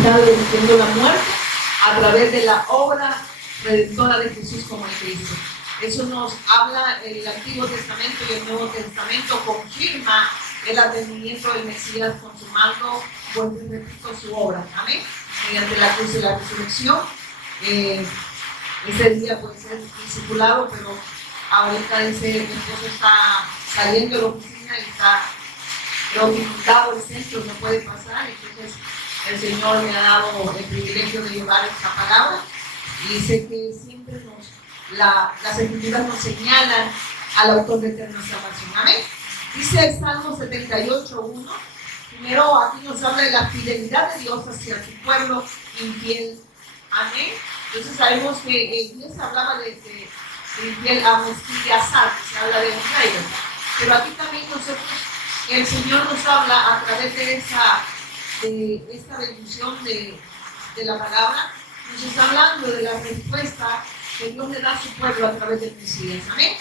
está venciendo la muerte a través de la obra redentora de Jesús como el Cristo. Eso nos habla el Antiguo Testamento, y el Nuevo Testamento confirma el advenimiento del Mesías consumando, vuelvo y repito, su obra. Amén. Mediante la cruz y la resurrección. Ese día puede ser discipulado, pero ahorita mi esposo está saliendo de la oficina y está inundado el centro, no puede pasar. Entonces el Señor me ha dado el privilegio de llevar esta palabra, y sé que siempre las escrituras nos señalan al autor de eterna salvación. Amén. Dice el Salmo 78:1. Primero aquí nos habla de la fidelidad de Dios hacia su pueblo infiel. Amén. Entonces sabemos que Dios hablaba de infiel a Mesquí y a Sar, que se habla de un rey, ¿verdad? Pero aquí también el Señor nos habla a través de esta bendición de la palabra. Nos está hablando de la respuesta que Dios le da a su pueblo a través del Mesías. Amén.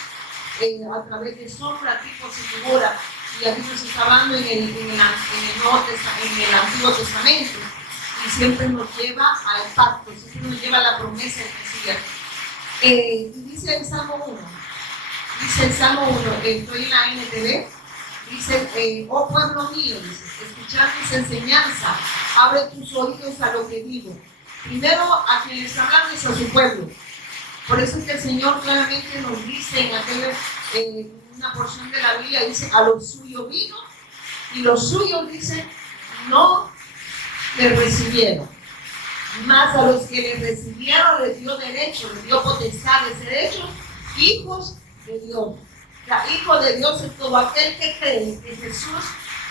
A través de sombra, tipos y figuras. Y aquí nos está hablando en el Antiguo Testamento. Y siempre nos lleva al pacto, siempre nos lleva a la promesa del Mesías. Dice el Salmo 1, estoy en la NTV, dice, oh pueblo mío, dice, escuchad mis enseñanzas, abre tus oídos a lo que digo. Primero a quien les hablan es a su pueblo. Por eso es que el Señor claramente nos dice en una porción de la Biblia, dice, a los suyos vino, y los suyos, dicen, no le recibieron. Más a los que le recibieron les dio derecho, les dio potestad de ser hechos hijos de Dios. O sea, hijo de Dios es todo aquel que cree que Jesús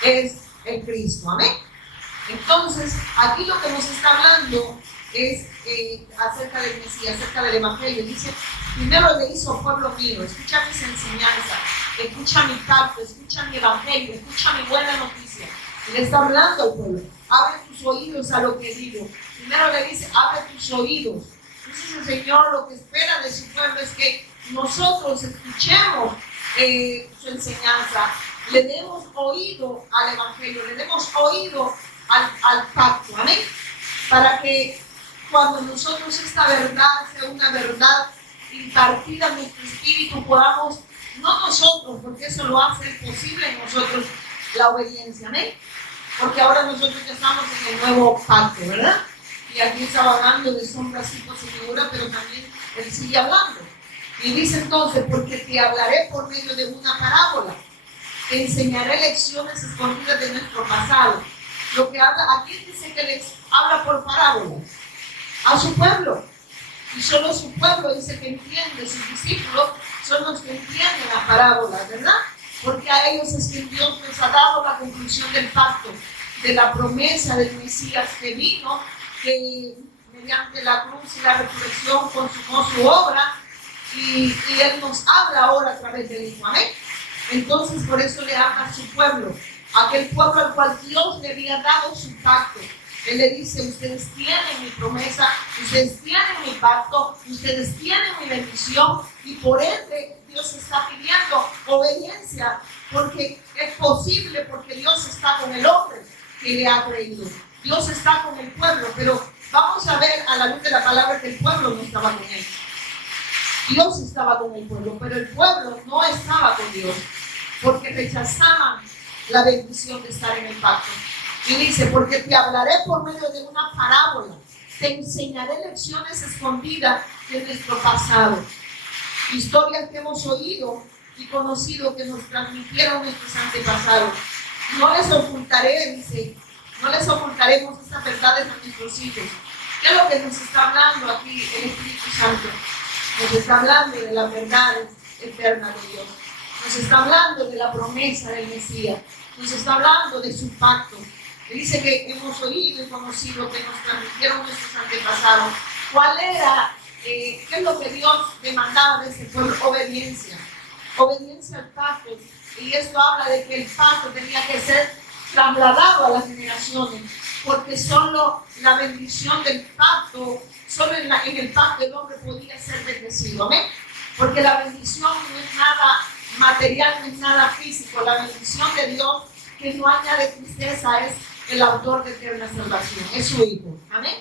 es el Cristo. Amén. Entonces, aquí lo que nos está hablando es acerca del Mesías, acerca del Evangelio. Dice, primero le hizo pueblo mío, escucha mis enseñanzas, escucha mi pacto, escucha mi Evangelio, escucha mi buena noticia. Y le está hablando al pueblo, abre tus oídos a lo que digo. Primero le dice, abre tus oídos. Entonces el Señor lo que espera de su pueblo es que nosotros escuchemos su enseñanza, le demos oído al Evangelio, le demos oído al pacto. Amén. Para que cuando nosotros esta verdad sea una verdad impartida en nuestro espíritu, podamos, no nosotros, porque eso lo hace posible en nosotros la obediencia. Amén. Porque ahora nosotros ya estamos en el nuevo pacto, ¿verdad? Y aquí estaba hablando de sombras, tipos y figuras, pero también él sigue hablando. Y dice entonces, porque te hablaré por medio de una parábola, te enseñaré lecciones escondidas de nuestro pasado. Lo que habla, aquí dice que les habla por parábolas a su pueblo. Y solo su pueblo dice que entiende, sus discípulos son los que entienden las parábolas, ¿verdad? Porque a ellos es que Dios les ha dado la conclusión del pacto, de la promesa del Mesías que vino, que mediante la cruz y la resurrección consumó su obra, y Él nos habla ahora a través del Hijo. Amén. Entonces por eso le habla a su pueblo, aquel pueblo al cual Dios le había dado su pacto. Él le dice, ustedes tienen mi promesa, ustedes tienen mi pacto, ustedes tienen mi bendición, y por ende Dios está pidiendo obediencia, porque es posible, porque Dios está con el hombre que le ha creído. Dios está con el pueblo, pero vamos a ver a la luz de la palabra que el pueblo no estaba con él. Dios estaba con el pueblo, pero el pueblo no estaba con Dios, porque rechazaban la bendición de estar en el pacto. Y dice, porque te hablaré por medio de una parábola, te enseñaré lecciones escondidas de nuestro pasado, historias que hemos oído y conocido que nos transmitieron nuestros antepasados. No les ocultaré, dice, no les ocultaremos estas verdades a nuestros hijos. ¿Qué es lo que nos está hablando aquí el Espíritu Santo? Nos está hablando de las verdades eternas de Dios. Nos está hablando de la promesa del Mesías. Nos está hablando de su pacto. Dice que hemos oído y conocido que nos transmitieron nuestros antepasados. ¿Cuál era, qué es lo que Dios demandaba de ese pueblo? Obediencia. Obediencia al pacto. Y esto habla de que el pacto tenía que ser trasladado a las generaciones, porque solo la bendición del pacto, solo en el pacto el hombre podía ser bendecido. ¿Amén? Porque la bendición no es nada material, no es nada físico. La bendición de Dios, que no añade tristeza, es el autor de eterna salvación, es su Hijo. Amén.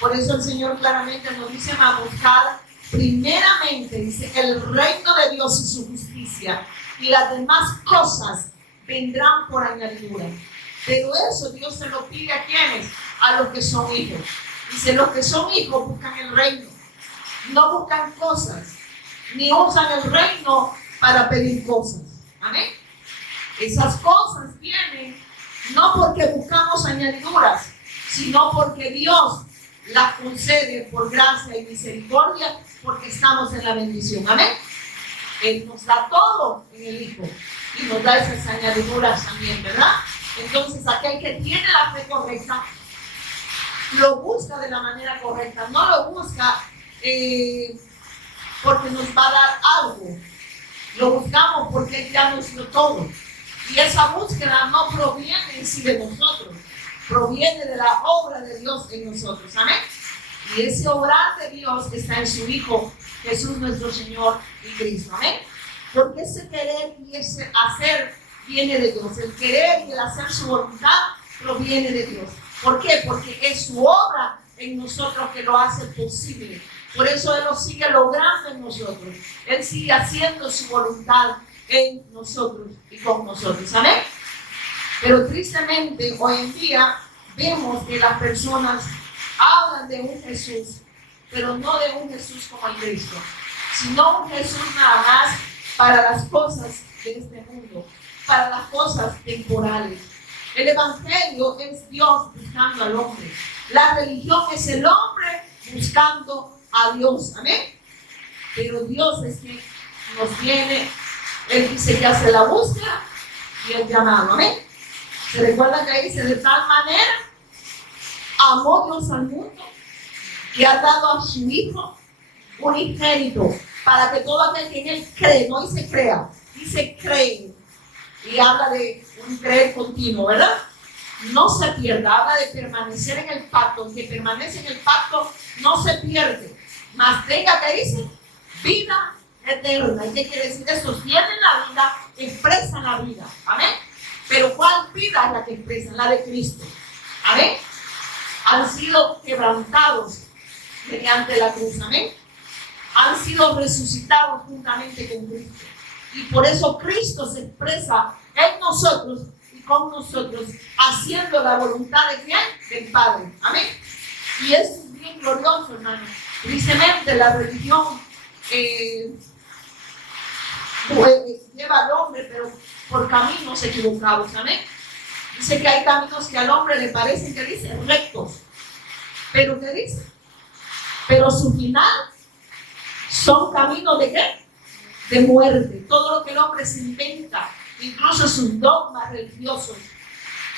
Por eso el Señor claramente nos dice: a buscar primeramente, dice, el reino de Dios y su justicia, y las demás cosas vendrán por añadidura. Pero eso Dios se lo pide ¿a quiénes? A los que son hijos. Dice: los que son hijos buscan el reino, no buscan cosas, ni usan el reino para pedir cosas. Amén. Esas cosas vienen no porque buscamos añadiduras, sino porque Dios las concede por gracia y misericordia, porque estamos en la bendición. Amén. Él nos da todo en el Hijo y nos da esas añadiduras también, ¿verdad? Entonces aquel que tiene la fe correcta lo busca de la manera correcta, no lo busca porque nos va a dar algo, lo buscamos porque Él ya nos dio todo. Y esa búsqueda no proviene en sí de nosotros, proviene de la obra de Dios en nosotros. Amén. Y ese obrar de Dios está en su Hijo Jesús nuestro Señor y Cristo. Amén. Porque ese querer y ese hacer viene de Dios. El querer y el hacer su voluntad proviene de Dios. ¿Por qué? Porque es su obra en nosotros que lo hace posible. Por eso Él lo sigue logrando en nosotros. Él sigue haciendo su voluntad en nosotros y con nosotros. Amén. Pero tristemente hoy en día vemos que las personas hablan de un Jesús, pero no de un Jesús como el Cristo, sino un Jesús nada más para las cosas de este mundo, para las cosas temporales. El Evangelio es Dios buscando al hombre. La religión es el hombre buscando a Dios. Amén. Pero Dios es que nos viene, Él dice que hace la búsqueda y el llamado. Amén. ¿Se recuerda que dice: de tal manera amó Dios al mundo que ha dado a su Hijo unigénito, para que todo aquel que en Él cree, no dice crea, dice cree, y habla de un creer continuo, ¿verdad? No se pierda, habla de permanecer en el pacto. El que permanece en el pacto no se pierde, mas tenga, que dice, vida eterna. ¿Y qué quiere decir eso? Tienen la vida, expresan la vida. Amén. Pero ¿cuál vida es la que expresan? La de Cristo. Amén. Han sido quebrantados mediante la cruz. Amén. Han sido resucitados juntamente con Cristo. Y por eso Cristo se expresa en nosotros y con nosotros, haciendo la voluntad de ¿quién? Del Padre. Amén. Y eso es bien glorioso, hermano. Tristemente la religión lleva al hombre, pero por caminos equivocados. Amén. Dice que hay caminos que al hombre le parecen, que dicen, rectos. Pero ¿qué dice? Pero su final son caminos de ¿qué? De muerte. Todo lo que el hombre se inventa, incluso sus dogmas religiosos,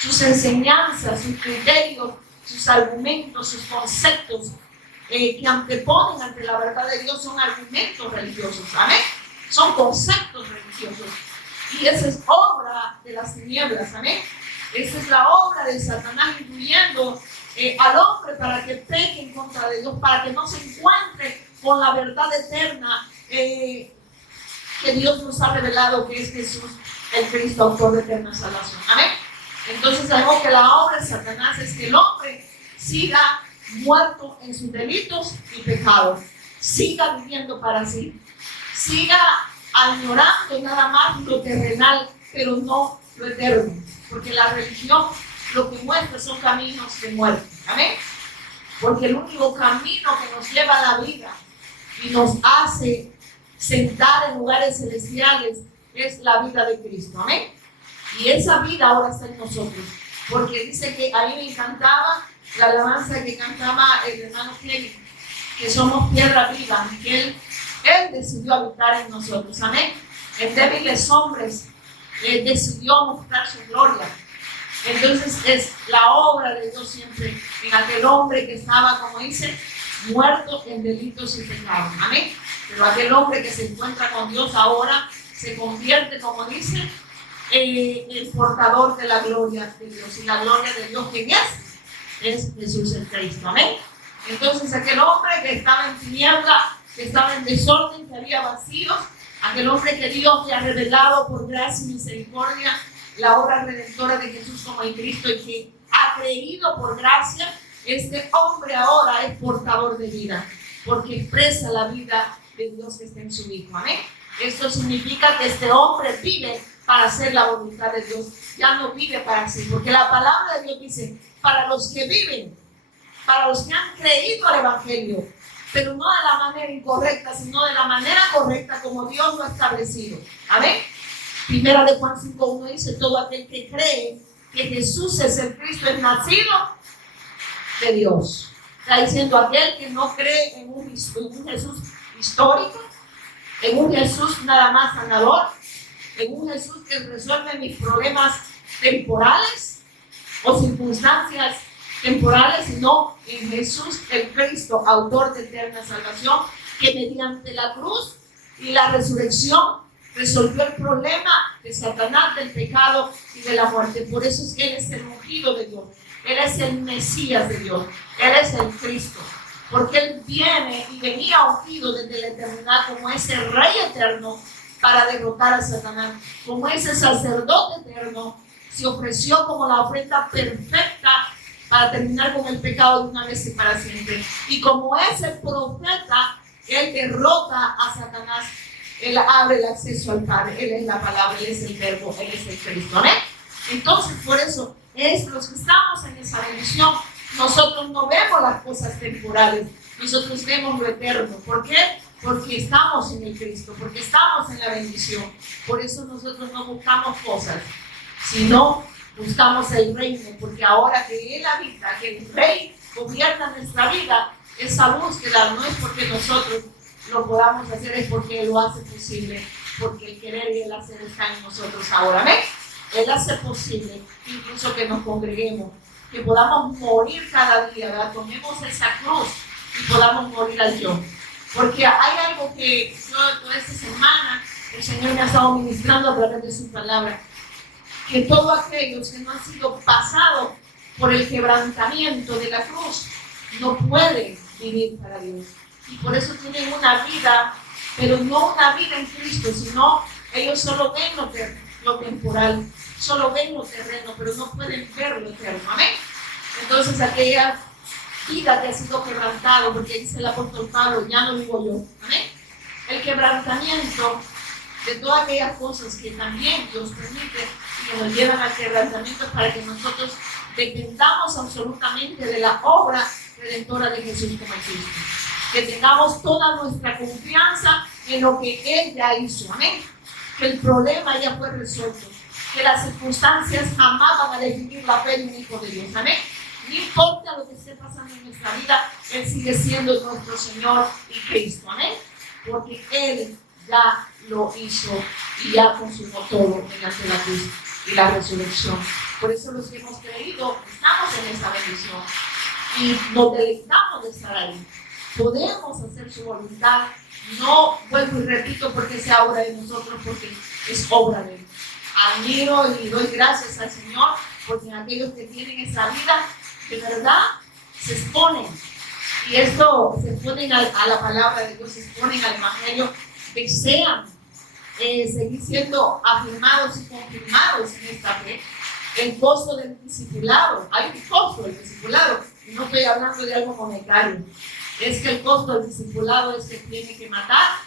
sus enseñanzas, sus criterios, sus argumentos, sus conceptos que anteponen ante la verdad de Dios, son argumentos religiosos. Amén. Son conceptos religiosos. Y esa es obra de las tinieblas. Amén. Esa es la obra de Satanás, incluyendo al hombre para que peque en contra de Dios, para que no se encuentre con la verdad eterna que Dios nos ha revelado, que es Jesús, el Cristo, autor de eterna salvación. Amén. Entonces sabemos que la obra de Satanás es que el hombre siga muerto en sus delitos y pecados, siga viviendo para sí, siga añorando nada más lo terrenal, pero no lo eterno, porque la religión lo que muestra son caminos de muerte. Amén. Porque el único camino que nos lleva a la vida y nos hace sentar en lugares celestiales es la vida de Cristo. Amén. Y esa vida ahora está en nosotros, porque dice que a mí me encantaba la alabanza que cantaba el hermano Kelly, que somos piedra viva, y que él decidió habitar en nosotros. Amén. En débiles hombres decidió mostrar su gloria. Entonces es la obra de Dios siempre en aquel hombre que estaba, como dice, muerto en delitos y pecados. Amén. Pero aquel hombre que se encuentra con Dios ahora se convierte, como dice, el portador de la gloria de Dios. Y la gloria de Dios, ¿quién es Jesús el Cristo. Amén. Entonces aquel hombre que estaba en tiniebla, que estaba en desorden, que había vacíos, aquel hombre que Dios le ha revelado por gracia y misericordia la obra redentora de Jesús como el Cristo, y que ha creído por gracia, este hombre ahora es portador de vida, porque expresa la vida de Dios que está en su Hijo. Amén. Esto significa que este hombre vive para hacer la voluntad de Dios, ya no vive para sí, porque la palabra de Dios dice, para los que viven, para los que han creído al Evangelio, pero no de la manera incorrecta, sino de la manera correcta como Dios lo ha establecido. Amén. Primera de Juan 5:1 dice, todo aquel que cree que Jesús es el Cristo es nacido de Dios. Está diciendo aquel que no cree en un Jesús histórico, en un Jesús nada más sanador, en un Jesús que resuelve mis problemas temporales o circunstancias temporales, sino en Jesús el Cristo, autor de eterna salvación, que mediante la cruz y la resurrección resolvió el problema de Satanás, del pecado y de la muerte. Por eso es que Él es el ungido de Dios, Él es el Mesías de Dios, Él es el Cristo, porque Él viene y venía ungido desde la eternidad como ese Rey eterno para derrotar a Satanás, como ese sacerdote eterno se ofreció como la ofrenda perfecta para terminar con el pecado de una vez y para siempre. Y como ese profeta, Él derrota a Satanás, Él abre el acceso al Padre, Él es la palabra, Él es el verbo, Él es el Cristo. ¿Eh? Entonces, por eso, los que estamos en esa bendición, nosotros no vemos las cosas temporales, nosotros vemos lo eterno. ¿Por qué? Porque estamos en el Cristo, porque estamos en la bendición. Por eso nosotros no buscamos cosas, sino buscamos el reino, porque ahora que Él habita, que el Rey gobierna nuestra vida, esa búsqueda no es porque nosotros lo podamos hacer, es porque Él lo hace posible, porque el querer y el hacer está en nosotros ahora. ¿Ven? Él hace posible incluso que nos congreguemos, que podamos morir cada día, ¿verdad? Tomemos esa cruz y podamos morir al yo. Porque hay algo que yo toda esta semana el Señor me ha estado ministrando a través de su palabra, que todos aquellos que no han sido pasados por el quebrantamiento de la cruz no pueden vivir para Dios. Y por eso tienen una vida, pero no una vida en Cristo, sino ellos solo ven lo temporal, solo ven lo terreno, pero no pueden ver lo eterno. Amén. Entonces aquella vida que ha sido quebrantado, porque dice el apóstol Pablo, ya no vivo yo. Amén. El quebrantamiento de todas aquellas cosas que también Dios permite y que nos llevan al quebrantamiento para que nosotros dependamos absolutamente de la obra redentora de Jesús como Cristo. Que tengamos toda nuestra confianza en lo que Él ya hizo. Amén. Que el problema ya fue resuelto. Que las circunstancias jamás van a definir la fe de un hijo de Dios. Amén. No importa lo que esté pasando en nuestra vida, Él sigue siendo nuestro Señor y Cristo. Amén. Porque Él ya lo hizo y ya consumó todo mediante la cruz y la resurrección. Por eso los que hemos creído estamos en esa bendición y nos deleitamos de estar ahí. Podemos hacer su voluntad. No vuelvo y repito porque sea obra de nosotros, porque es obra de Él. Admiro y doy gracias al Señor porque aquellos que tienen esa vida de verdad se exponen, y esto se exponen a la palabra de Dios, se exponen al Evangelio, desean seguir siendo afirmados y confirmados en esta fe. El costo del discipulado, hay un costo del discipulado, y no estoy hablando de algo monetario, es que el costo del discipulado es que tiene que matar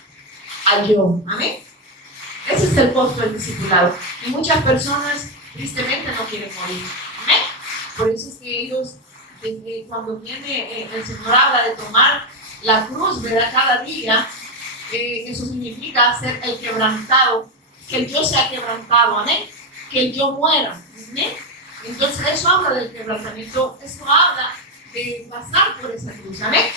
al yo. Amén. Ese es el costo del discipulado, y muchas personas tristemente no quieren morir. Amén. Por eso es que ellos, cuando viene el Señor habla de tomar la cruz, ¿verdad? Cada día, eso significa ser el quebrantado, que el yo sea quebrantado, amén, que el yo muera, amén. Entonces eso habla del quebrantamiento, eso habla de pasar por esa cruz, amén.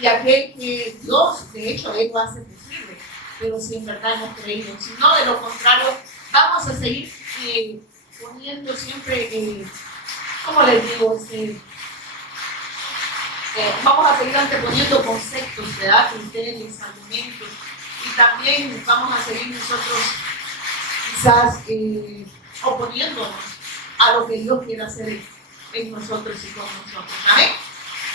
Y aquel que Dios, de hecho, Él lo hace posible, pero si en verdad hemos creído, si no, de lo contrario, vamos a seguir poniendo siempre, ¿cómo les digo? Vamos a seguir anteponiendo conceptos, ¿verdad? Criterios, argumentos, y también vamos a seguir nosotros quizás oponiéndonos a lo que Dios quiere hacer en nosotros y con nosotros. ¿Amén?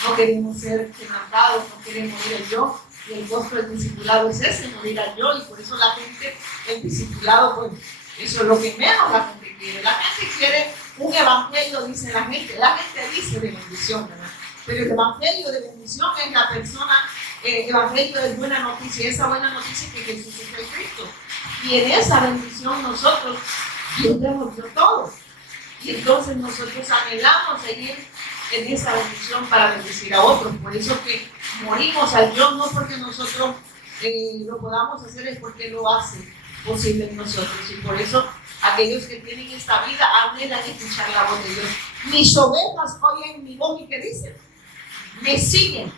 No queremos ser quebrantados, no queremos morir al yo, y el costo del discipulado es ese, morir al yo, y por eso la gente, el discipulado, pues eso es lo que menos la gente quiere. La gente quiere un evangelio, dice la gente dice de bendición, ¿verdad? Pero el evangelio de bendición es la persona, evangelio de buena noticia, esa buena noticia es que Jesús es el Cristo. Y en esa bendición nosotros, Dios nos dio todo. Y entonces nosotros anhelamos seguir en esa bendición para bendecir a otros. Por eso que morimos al yo, no porque nosotros lo podamos hacer, es porque lo hace posible en nosotros. Y por eso aquellos que tienen esta vida anhelan escuchar la voz de Dios. Mis ovejas oyen mi voz y ¿qué dicen? Me siguen.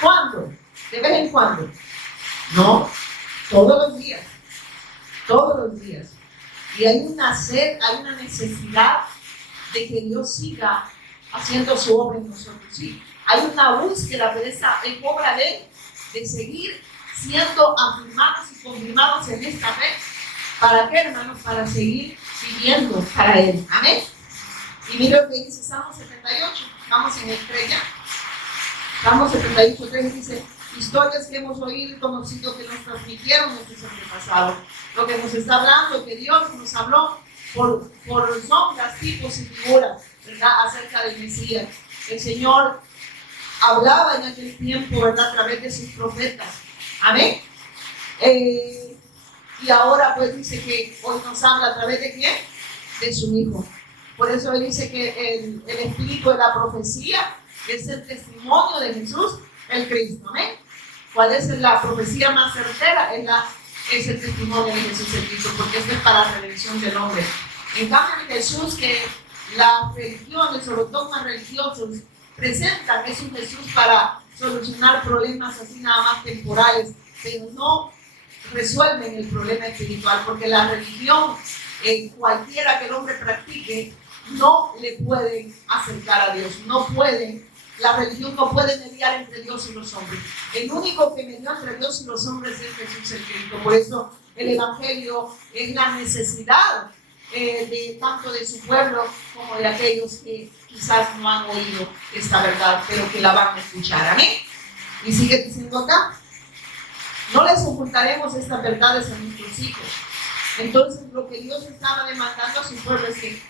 ¿Cuándo? ¿De vez en cuando? No, todos los días. Todos los días. Y hay una sed, hay una necesidad de que Dios siga haciendo su obra en nosotros. Sí, hay una búsqueda, pero esa es obra de Él, de seguir siendo afirmados y confirmados en esta fe. ¿Para qué, hermanos? Para seguir viviendo para Él. Amén. Y mira lo que dice Salmo 78. Vamos en el 3 ya. Salmo 78, 3 dice: historias que hemos oído y conocido que nos transmitieron nuestros antepasados. Lo que nos está hablando, que Dios nos habló por sombras, tipos y figuras, ¿verdad? Acerca del Mesías. El Señor hablaba en aquel tiempo, ¿verdad? A través de sus profetas. Amén. Y ahora pues dice que hoy nos habla a través de ¿quién? De su Hijo. Por eso él dice que el espíritu de la profecía es el testimonio de Jesús, el Cristo. Amén. ¿Cuál es la profecía más certera? Es el testimonio de Jesús el Cristo, porque esto es para la redención del hombre. En cambio, en Jesús, que las religiones o los dogmas religiosos presentan, es un Jesús para solucionar problemas así nada más temporales, pero no resuelven el problema espiritual, porque la religión, cualquiera que el hombre practique, no le pueden acercar a Dios, no pueden. La religión no puede mediar entre Dios y los hombres. El único que medió entre Dios y los hombres es Jesús el Cristo. Por eso el Evangelio es la necesidad de tanto de su pueblo como de aquellos que quizás no han oído esta verdad, pero que la van a escuchar. Amén. Y sigue diciendo acá: no les ocultaremos estas verdades a nuestros hijos. Entonces lo que Dios estaba demandando a su pueblo es que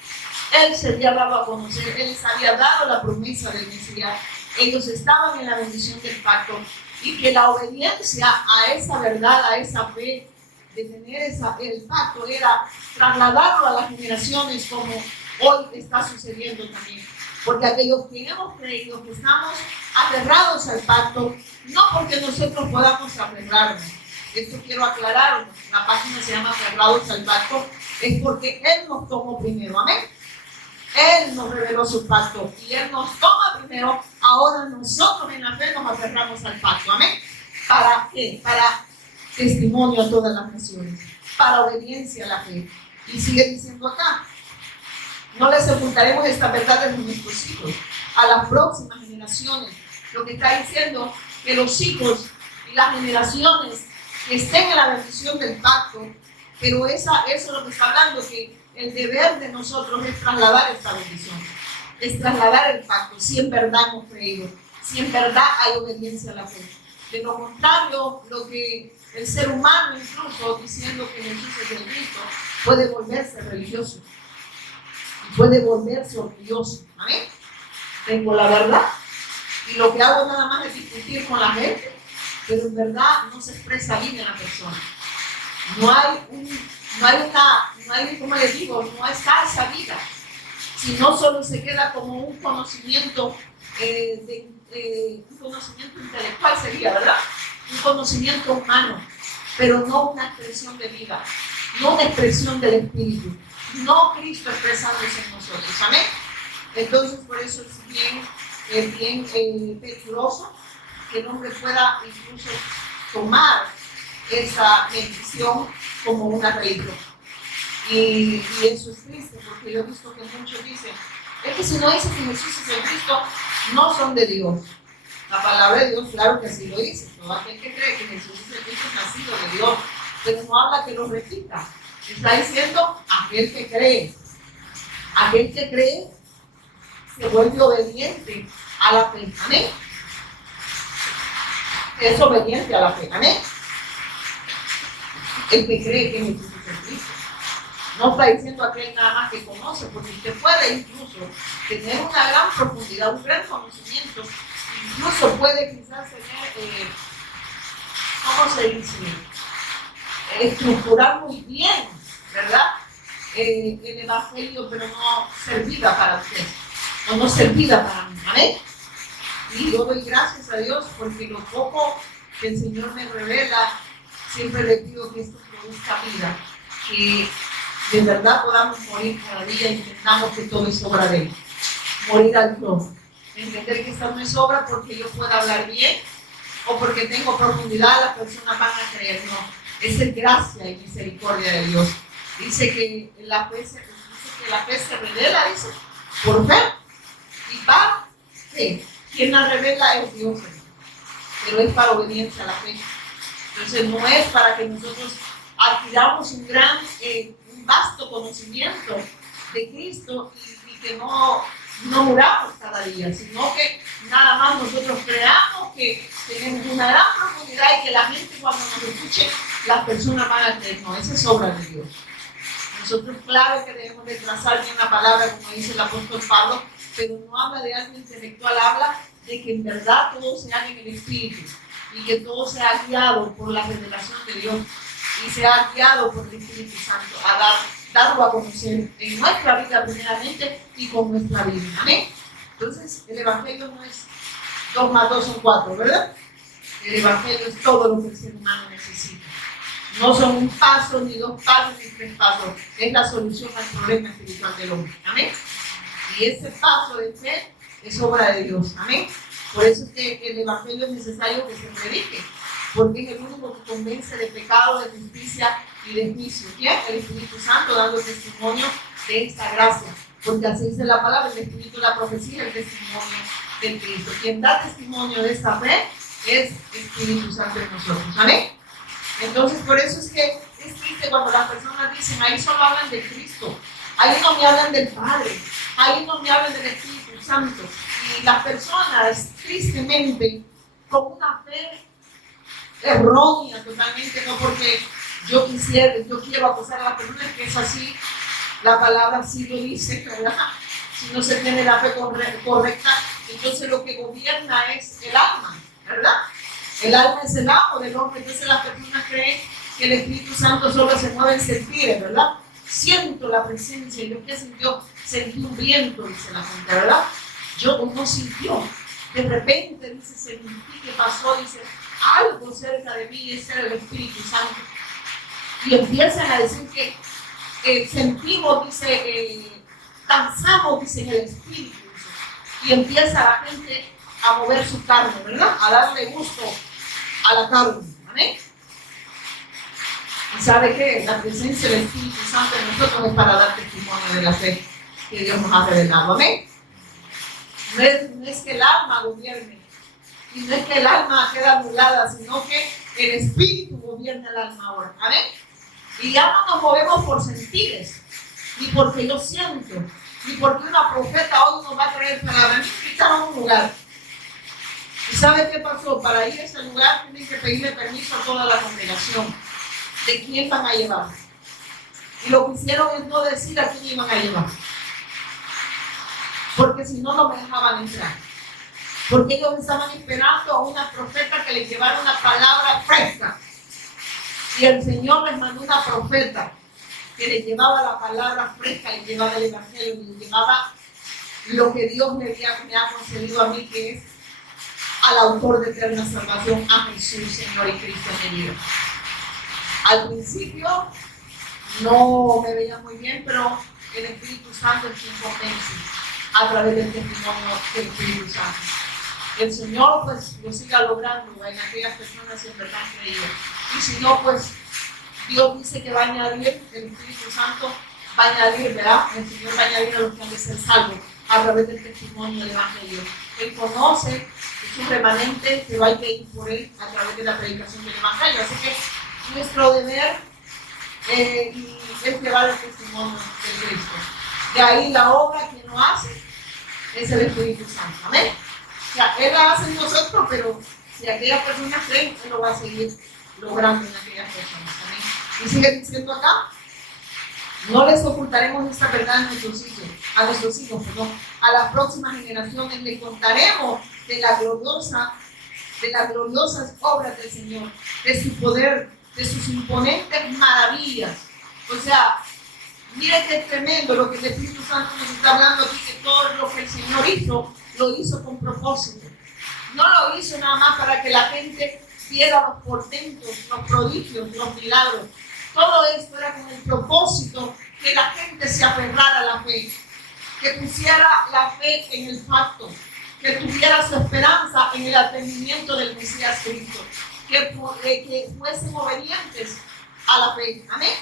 Él se había dado a conocer, Él les había dado la promesa del Mesías. Ellos estaban en la bendición del pacto y que la obediencia a esa verdad, a esa fe de tener el pacto era trasladarlo a las generaciones como hoy está sucediendo también. Porque aquellos que hemos creído, que estamos aferrados al pacto, no porque nosotros podamos aferrarnos. Esto quiero aclarar, la página se llama Aferrados al Pacto, es porque Él nos tomó primero. Amén. Él nos reveló su pacto y Él nos toma primero. Ahora nosotros en la fe nos aferramos al pacto. Amén. ¿Para qué? Para testimonio a todas las naciones, para obediencia a la fe. Y sigue diciendo acá: no les ocultaremos estas verdades a nuestros hijos, a las próximas generaciones. Lo que está diciendo que los hijos y las generaciones que estén en la bendición del pacto, pero eso es lo que está hablando, que el deber de nosotros es trasladar esta bendición, es trasladar el pacto, si en verdad hemos creído, si en verdad hay obediencia a la fe. De lo contrario, lo que el ser humano, incluso diciendo que Jesús es el Cristo, puede volverse religioso y puede volverse orgulloso. Amén. Tengo la verdad y lo que hago nada más es discutir con la gente, pero en verdad no se expresa bien en la persona. No hay, como les digo, no está esa vida, sino solo se queda como un conocimiento, un conocimiento intelectual sería, ¿verdad? Un conocimiento humano, pero no una expresión de vida, no una expresión del Espíritu, no Cristo expresándose en nosotros. Amén. Entonces, por eso es bien peligroso que el hombre pueda incluso tomar esa bendición como una religión. Y eso es triste, porque yo he visto que muchos dicen: es que si no dice que Jesús es el Cristo, no son de Dios. La palabra de Dios, claro que así lo dice. Todo aquel que cree que Jesús es el Cristo es nacido de Dios, pero no habla que lo repita. Está diciendo aquel que cree. Aquel que cree se vuelve obediente a la fe. Amén. Es obediente a la fe. Amén. El que cree que Jesús es el Cristo. No está diciendo aquel nada más que conoce, porque usted puede incluso tener una gran profundidad, un gran conocimiento, incluso puede quizás tener, ¿cómo se dice? Estructurar muy bien, ¿verdad? El evangelio, pero no servida para usted, o no servida para mí, ¿amén? Y yo doy gracias a Dios porque lo poco que el Señor me revela, siempre le pido que esto produzca vida, que de verdad podamos morir cada día y entendamos que todo es obra de Él. Morir al yo. Entender que esta no es obra porque yo pueda hablar bien o porque tengo profundidad, las personas van a creer. No, es gracia y misericordia de Dios. Dice que la fe se revela, dice, por fe. Y para fe. Quien la revela es Dios, pero es para obediencia a la fe. Entonces no es para que nosotros adquiramos un vasto conocimiento de Cristo y que no muramos cada día, sino que nada más nosotros creamos que tenemos una gran profundidad y que la gente cuando nos escuche, las personas van a creer. No, esa es obra de Dios. Nosotros claro que debemos de trazar bien la palabra, como dice el apóstol Pablo, pero no habla de algo intelectual, habla de que en verdad todo se haga en el Espíritu y que todo sea guiado por la revelación de Dios y sea guiado por el Espíritu Santo a darlo a conocer en nuestra vida primeramente y con nuestra vida. ¿Amén? Entonces el Evangelio no es 2 más 2 son 4, ¿verdad? El Evangelio es todo lo que el ser humano necesita. No son un paso, ni 2 pasos, ni 3 pasos. Es la solución al problema espiritual del hombre. ¿Amén? Y ese paso de fe es obra de Dios. ¿Amén? Por eso es que el Evangelio es necesario que se predique, porque es el único que convence de pecado, de justicia y de juicio. ¿Quién? El Espíritu Santo dando testimonio de esta gracia. Porque así dice la palabra, el Espíritu de la profecía, el testimonio del Cristo. Quien da testimonio de esta fe es el Espíritu Santo en nosotros. ¿Amén? Entonces, por eso es que es triste cuando las personas dicen, ahí solo hablan de Cristo, ahí no me hablan del Padre, ahí no me hablan del Espíritu Santo. Y las personas, tristemente, con una fe errónea totalmente, no porque yo quiero acusar a las personas, que es así, la palabra sí lo dice, ¿verdad? Si no se tiene la fe correcta, entonces lo que gobierna es el alma, ¿verdad? El alma es el amo del hombre, entonces las personas creen que el Espíritu Santo solo se mueve en sentir, ¿verdad? Siento la presencia, y yo que sintió, sentí un viento, dice la gente, ¿verdad? Yo no sintió, de repente, dice, sentí que pasó, dice, algo cerca de mí, ese era el Espíritu Santo. Y empiezan a decir que sentimos, dice, danzamos, dice, en el Espíritu, dice, y empieza la gente a mover su carne, ¿verdad? A darle gusto a la carne, ¿amén? ¿Y sabe qué? La presencia del Espíritu Santo en nosotros es para dar testimonio de la fe que Dios nos ha revelado, ¿amén? No es que el alma gobierne, y no es que el alma queda anulada, sino que el Espíritu gobierna el alma ahora, ¿amén? Y ya no nos movemos por sentires, ni porque yo siento, ni porque una profeta hoy nos va a traer palabra. Me invitaron a un lugar. ¿Y sabe qué pasó? Para ir a ese lugar tienen que pedirle permiso a toda la congregación de quién van a llevar. Y lo que hicieron es no decir a quién iban a llevar, porque si no, no me dejaban entrar. Porque ellos estaban esperando a una profeta que les llevara una palabra fresca. Y el Señor les mandó una profeta que les llevaba la palabra fresca, les llevaba el Evangelio, les llevaba lo que Dios me ha concedido a mí, que es al autor de eterna salvación, a Jesús, Señor y Cristo en mi vida. Al principio no me veía muy bien, pero el Espíritu Santo es quien convence a través del testimonio del Espíritu Santo. El Señor pues lo siga logrando en aquellas personas que en verdad creían. Y si no, pues Dios dice que va a añadir, el Espíritu Santo va a añadir, ¿verdad? El Señor va a añadir a los que han de ser salvos a través del testimonio del Evangelio. Él conoce, es un remanente que va a ir por él a través de la predicación del Evangelio. Así que nuestro deber es llevar el testimonio de Cristo. De ahí la obra que no hace es el Espíritu Santo. Amén. O sea, Él la hace en nosotros, pero si aquellas personas creen, Él lo va a seguir logrando en aquellas personas. Amén. Y sigue diciendo acá, No les ocultaremos esta verdad a nuestros hijos, a las próximas generaciones les contaremos de las gloriosas obras del Señor, de su poder, de sus imponentes maravillas. O sea, mire qué tremendo lo que el Espíritu Santo nos está hablando aquí, que todo lo que el Señor hizo, lo hizo con propósito. No lo hizo nada más para que la gente viera los portentos, los prodigios, los milagros. Todo esto era con el propósito que la gente se aferrara a la fe, que pusiera la fe en el pacto, que tuviera su esperanza en el advenimiento del Mesías Cristo, que fuesen obedientes a la fe. Amén.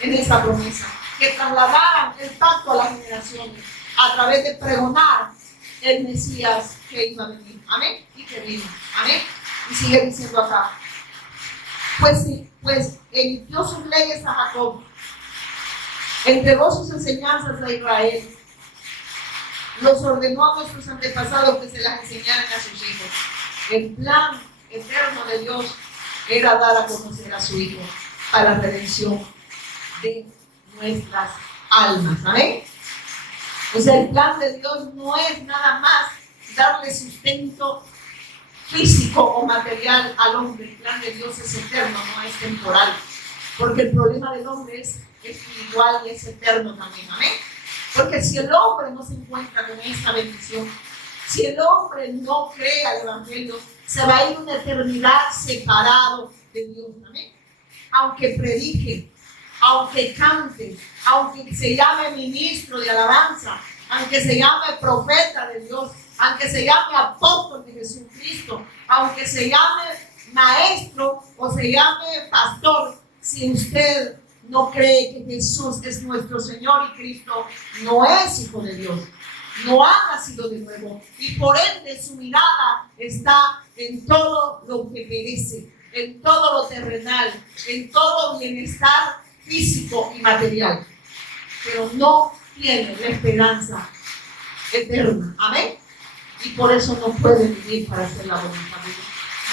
En esa promesa, que trasladaran el pacto a las generaciones a través de pregonar el Mesías que iba a venir. Amén. Y que vino. Amén. Y sigue diciendo acá. Pues sí, pues emitió sus leyes a Jacob, entregó sus enseñanzas a Israel, los ordenó a nuestros antepasados que se las enseñaran a sus hijos. El plan eterno de Dios era dar a conocer a su Hijo para la redención de nuestras almas. ¿Amén? O sea, el plan de Dios no es nada más darle sustento físico o material al hombre. El plan de Dios es eterno, no es temporal. Porque el problema del hombre es espiritual y es eterno también. Amén. Porque si el hombre no se encuentra con esta bendición, si el hombre no cree al Evangelio, se va a ir una eternidad separado de Dios. Amén. Aunque predique, aunque cante, aunque se llame ministro de alabanza, aunque se llame profeta de Dios, aunque se llame apóstol de Jesucristo, aunque se llame maestro o se llame pastor, si usted no cree que Jesús es nuestro Señor y Cristo, no es hijo de Dios, no ha nacido de nuevo, y por ende su mirada está en todo lo que perece, en todo lo terrenal, en todo bienestar físico y material, pero no tiene la esperanza eterna. Amén. Y por eso no puede vivir para hacer la voluntad de Dios,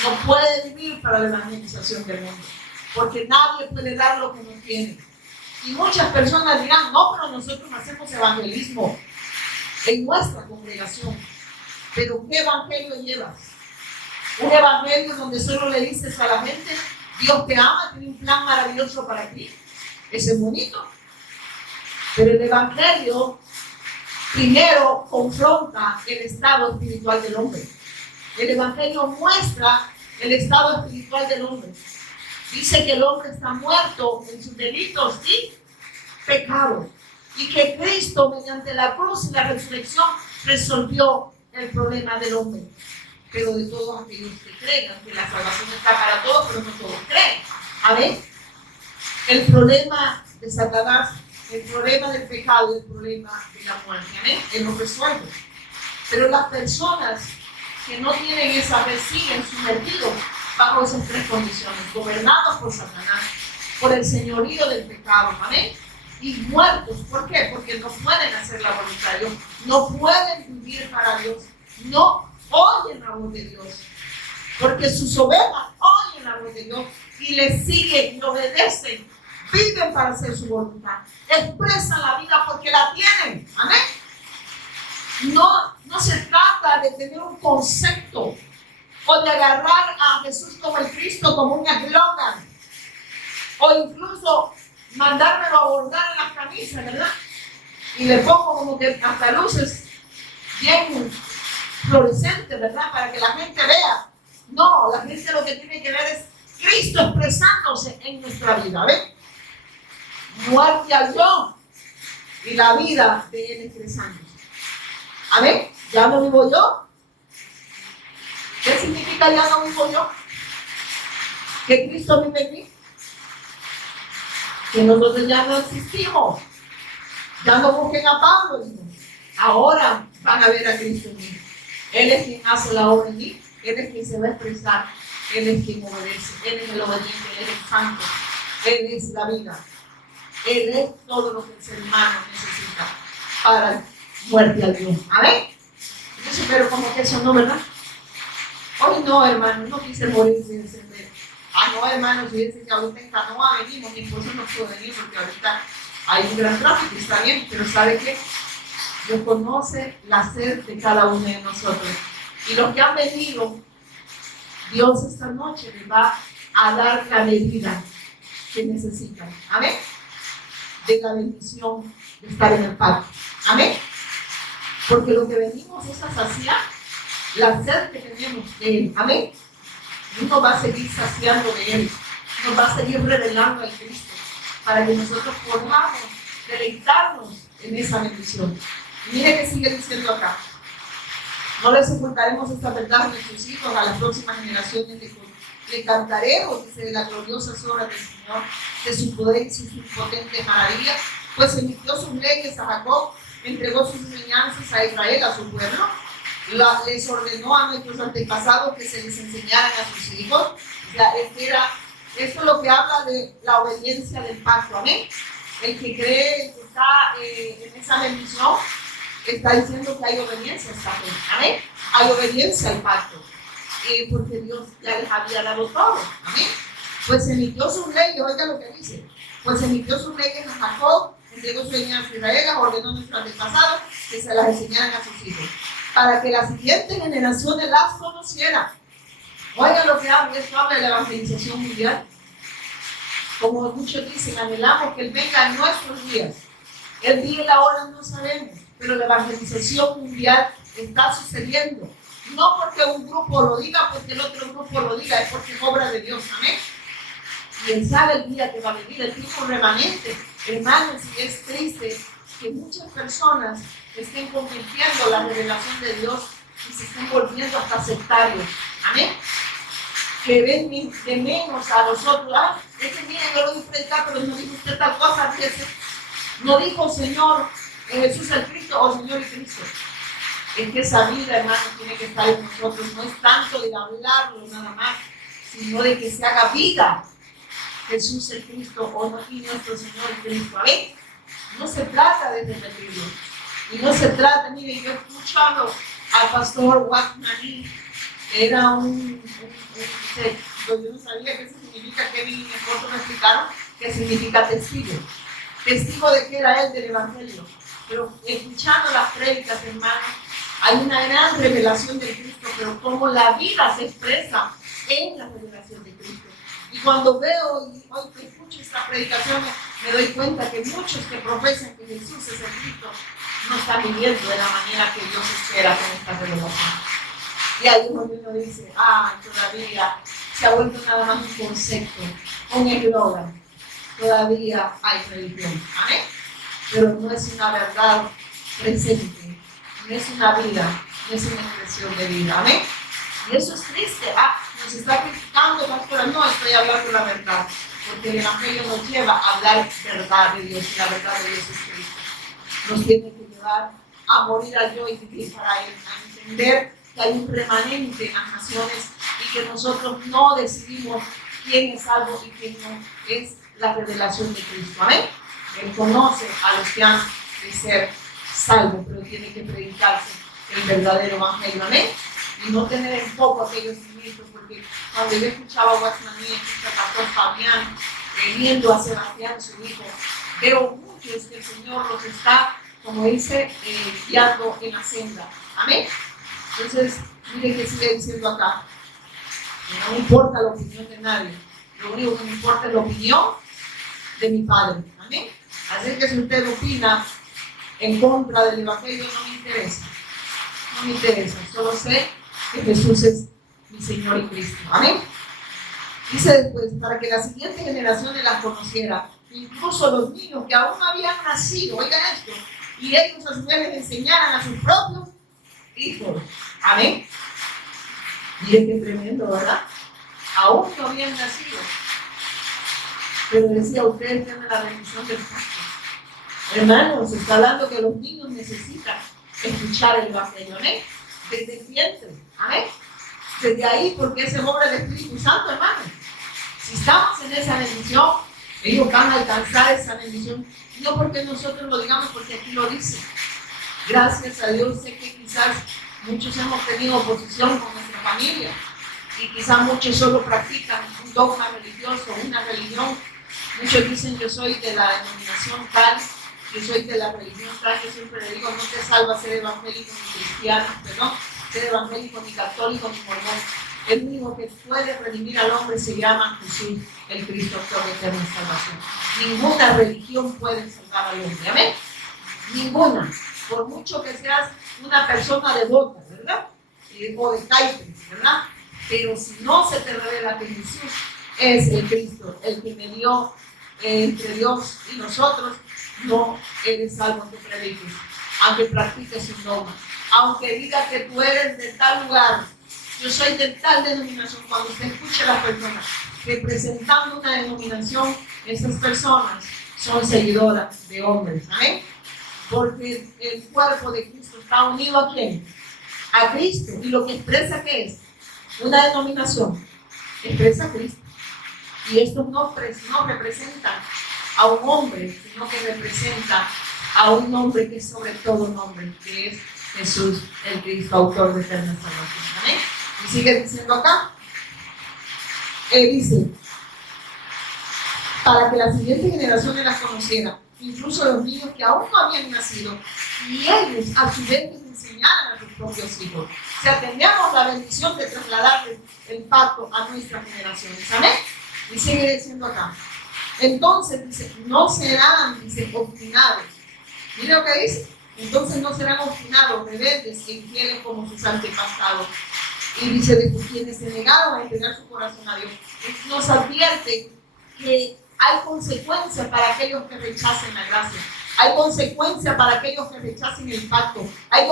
no puede vivir para la evangelización del mundo, porque nadie puede dar lo que no tiene. Y muchas personas dirán, no, pero nosotros hacemos evangelismo en nuestra congregación. Pero ¿qué evangelio llevas? Un evangelio donde solo le dices a la gente, Dios te ama, tiene un plan maravilloso para ti. Ese es bonito. Pero el evangelio primero confronta el estado espiritual del hombre. El evangelio muestra el estado espiritual del hombre. Dice que el hombre está muerto en sus delitos y pecados, y que Cristo mediante la cruz y la resurrección resolvió el problema del hombre. Pero de todos aquellos que creen, que la salvación está para todos, pero no todos creen. Amén. El problema de Satanás, el problema del pecado, el problema de la muerte, amén, Él lo resuelve. Pero las personas que no tienen esa fe siguen sumergidos bajo esas tres condiciones, gobernados por Satanás, por el señorío del pecado, amén, y muertos. ¿Por qué? Porque no pueden hacer la voluntad de Dios, no pueden vivir para Dios, no oyen la voz de Dios, porque sus ovejas oyen la voz de Dios y le siguen y obedecen, viven para hacer su voluntad, expresan la vida porque la tienen, amén. No se trata de tener un concepto o de agarrar a Jesús como el Cristo como un eslogan, o incluso mandármelo a bordar en las camisas, ¿verdad? Y le pongo como que hasta luces bien fluorescentes, ¿verdad? Para que la gente vea. No, la gente lo que tiene que ver es Cristo expresándose en nuestra vida, ¿ven? Muerte al yo y la vida de Él expresándose. ¿Amén? Ya no vivo yo. ¿Qué significa ya no vivo yo? Que Cristo vive en mí. Que nosotros ya no existimos. Ya no busquen a Pablo. Ahora van a ver a Cristo en mí. Él es quien hace la obra en mí. Él es quien se va a expresar. Él es quien obedece. Él es el obediente. Él es el santo. Él es la vida. Él es todo lo que el ser humano necesita para muerte al Dios. ¿Amén? Entonces, pero como que eso no, ¿verdad? Hoy no, hermano, no quise morir sin encender. Ah, no, hermano, fíjense que ahorita en Canoa venimos, mi esposo no pudo venir porque ahorita Hay un gran tráfico, está bien, pero ¿sabe qué? Dios conoce la sed de cada uno de nosotros. Y los que han venido, Dios esta noche les va a dar la medida que necesitan. Amén. De la bendición de estar en el pacto. Amén. Porque lo que venimos es a saciar la sed que tenemos de Él. Amén. Dios nos va a seguir saciando de Él. Nos va a seguir revelando al Cristo para que nosotros podamos deleitarnos en esa bendición. Y mire que sigue diciendo acá. No les ocultaremos esta verdad a nuestros hijos, a las próximas generaciones le cantaremos, dice, de las gloriosas obras del Señor, de su poder y sus potentes maravillas, pues emitió sus leyes a Jacob, entregó sus enseñanzas a Israel, a su pueblo, les ordenó a nuestros antepasados que se les enseñaran a sus hijos. O sea, esto es lo que habla de la obediencia del pacto. Amén. El que cree que está en esa bendición está diciendo que hay obediencia a esta fe. Amén. Hay obediencia al pacto. Porque Dios ya les había dado todo. Amén. Pues emitió sus leyes, oiga lo que dice. Pues emitió sus leyes a Jacob, entregó sus enseñanzas a Israel, ordenó a nuestros antepasados que se las enseñaran a sus hijos, para que las siguientes generaciones las conocieran. Oiga lo que habla, esto habla de la evangelización mundial. Como muchos dicen, anhelamos que Él venga en nuestros días. El día y la hora no sabemos, pero la evangelización mundial está sucediendo. No porque un grupo lo diga, porque el otro grupo lo diga, es porque es obra de Dios. Amén. Y Él sabe el día que va a venir, el tiempo remanente. Hermanos, y es triste que muchas personas estén convirtiendo la revelación de Dios y se estén volviendo hasta sectarios. Amén. Que ven de menos a nosotros. Es que miren, yo lo dije predicar, pero no dijo usted tal cosa. Fíjese. No dijo Señor Jesús el Cristo o Señor y Cristo. Es que esa vida, hermano, tiene que estar en nosotros. No es tanto de hablarlo nada más, sino de que se haga vida Jesús el Cristo o no, y nuestro Señor Cristo. ¿Ven? No se trata de repetirlo. Y no se trata, miren, yo he escuchado al pastor Watnani, era yo no sabía qué significa, que mi esposo me explicaron qué significa testigo. Testigo de que era él del Evangelio. Pero escuchando las prédicas, hermanos, hay una gran revelación de Cristo, pero cómo la vida se expresa en la revelación de Cristo. Y cuando veo y hoy que escucho estas predicaciones, me doy cuenta que muchos que profesan que Jesús es el Cristo no están viviendo de la manera que Dios espera con esta revelación. Y ahí uno dice, todavía se ha vuelto nada más un concepto, un eslogan. Todavía hay religión. Amén. Pero no es una verdad presente, no es una vida, no es una expresión de vida. Amén. Y eso es triste. Nos está criticando, pastora. No estoy hablando la verdad, porque el Evangelio nos lleva a hablar verdad de Dios, y la verdad de Dios es Cristo. Nos tiene que llevar a morir al yo y vivir para Él, a entender que hay un remanente en las naciones y que nosotros no decidimos quién es salvo y quién no. Es la revelación de Cristo. Amén. Él conoce a los que han de ser salvos, pero tiene que predicarse el verdadero Evangelio. Amén. Y no tener en poco aquellos ministros, porque cuando yo escuchaba a Guasmaní, escuchaba a Pastor Fabián, viendo a Sebastián, su hijo, veo muchos que el Señor los está, como dice, guiando en la senda. Amén. Entonces, miren que sigue diciendo acá, no me importa la opinión de nadie, lo único que me importa es la opinión de mi Padre. Amén. Así que si usted opina en contra del Evangelio, no me interesa. No me interesa. Solo sé que Jesús es mi Señor y Cristo. Amén. Dice después, para que las siguientes generaciones las conocieran, incluso los niños que aún no habían nacido, oigan esto, y ellos a su vez les enseñaran a sus propios hijos. Amén. Miren qué tremendo, ¿verdad? Aún no habían nacido. Pero decía, ustedes tienen la bendición del pacto. Hermanos, está hablando que los niños necesitan escuchar el Evangelio. ¿Amén? Desde el vientre. Amén. Desde ahí, porque es obra del Espíritu Santo, hermanos. Si estamos en esa bendición, ellos van a alcanzar esa bendición. No porque nosotros lo digamos, porque aquí lo dice. Gracias a Dios, sé que quizás muchos hemos tenido oposición con nuestra familia. Y quizás muchos solo practican un dogma religioso, una religión. Muchos dicen, yo soy de la denominación tal, yo soy de la religión tal. Yo siempre le digo, no te salva ser evangélico ni cristiano, perdón, ser evangélico ni católico ni mormón. El único que puede redimir al hombre se llama Jesús, el Cristo, autor de eterna salvación. Ninguna religión puede salvar al hombre, amén. Ninguna, por mucho que seas una persona devota, ¿verdad? O de caites, ¿verdad? Pero si no se te revela que Jesús es el Cristo, el que medió entre Dios y nosotros, no eres salvo que prediques, aunque practiques un dogma, aunque digas que tú eres de tal lugar, yo soy de tal denominación. Cuando usted escuche a las personas representando una denominación, esas personas son seguidoras de hombres, ¿amén? Porque el cuerpo de Cristo está unido ¿a quién? A Cristo. Y lo que expresa, ¿qué es? Una denominación expresa a Cristo. Y esto no representa a un hombre, sino que representa a un nombre que es sobre todo nombre, que es Jesús, el Cristo, autor de eterna salvación. ¿Amén? Y sigue diciendo acá, dice, para que la siguiente generación las conociera, incluso los niños que aún no habían nacido, y ellos a su vez les enseñaran a sus propios hijos. O sea, teníamos la bendición de trasladarles el pacto a nuestras generaciones. ¿Amén? Y sigue diciendo acá. Entonces dice, no serán, dice, obstinados. Mire lo que dice. Entonces no serán obstinados, rebeldes e infieles como sus antepasados. Y dice, de quienes se negaron a entregar su corazón a Dios. Nos advierte que hay consecuencias para aquellos que rechacen la gracia. Hay consecuencias para aquellos que rechacen el pacto. Hay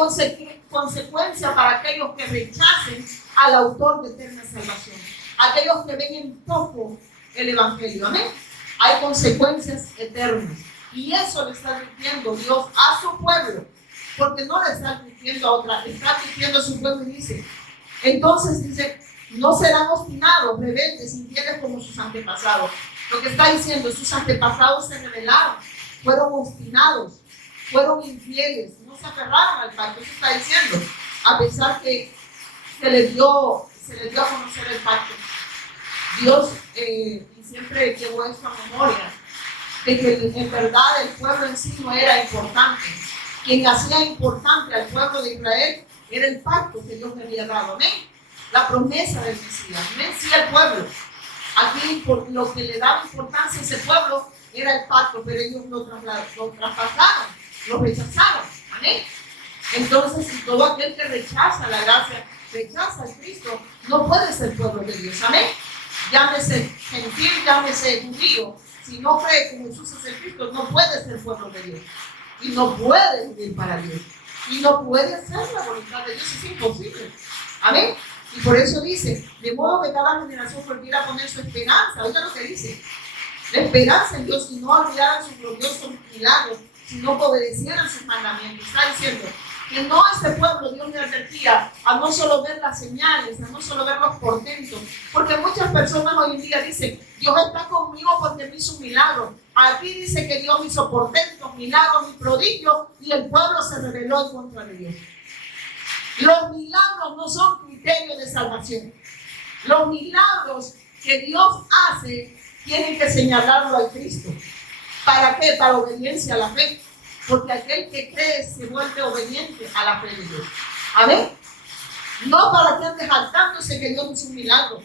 consecuencias para aquellos que rechacen al autor de eterna salvación. Aquellos que ven en poco el evangelio. Amén. Hay consecuencias eternas. Y eso le está advirtiendo Dios a su pueblo. Porque no le está advirtiendo a otra, le está advirtiendo a su pueblo y dice, entonces dice, no serán obstinados, rebeldes, infieles como sus antepasados. Lo que está diciendo, sus antepasados se rebelaron, fueron obstinados, fueron infieles, no se aferraron al pacto. Eso está diciendo, a pesar que se les dio a conocer el pacto. Dios, y siempre llevó esto a memoria, de que en verdad el pueblo en sí no era importante. Quien hacía importante al pueblo de Israel era el pacto que Dios le había dado. Amén. La promesa del Mesías. Amén. Sí, el pueblo. Aquí por lo que le daba importancia a ese pueblo era el pacto, pero ellos lo traspasaron, lo rechazaron. Amén. Entonces, si todo aquel que rechaza la gracia, rechaza a Cristo, no puede ser pueblo de Dios. Amén. Llámese gentil, llámese judío. Si no cree que Jesús es el Cristo, no puede ser pueblo de Dios. Y no puede vivir para Dios. Y no puede hacer la voluntad de Dios. Es imposible. Amén. Y por eso dice, de modo que cada generación volviera a poner su esperanza. Oiga lo que dice. La esperanza en Dios, y no olvidaran sus gloriosos milagros, sino que obedecieran sus mandamientos. Está diciendo que no a este pueblo Dios le advertía a no solo ver las señales, a no solo ver los portentos, porque muchas personas hoy en día dicen, Dios está conmigo porque me hizo un milagro. Aquí dice que Dios hizo portentos, milagros y prodigios, y el pueblo se rebeló en contra de Dios. Los milagros no son criterios de salvación. Los milagros que Dios hace tienen que señalarlo al Cristo. ¿Para qué? Para obediencia a la fe. Porque aquel que cree se vuelve obediente a la fe de Dios. ¿Amén? No para que ande jactándose que Dios hizo un milagro.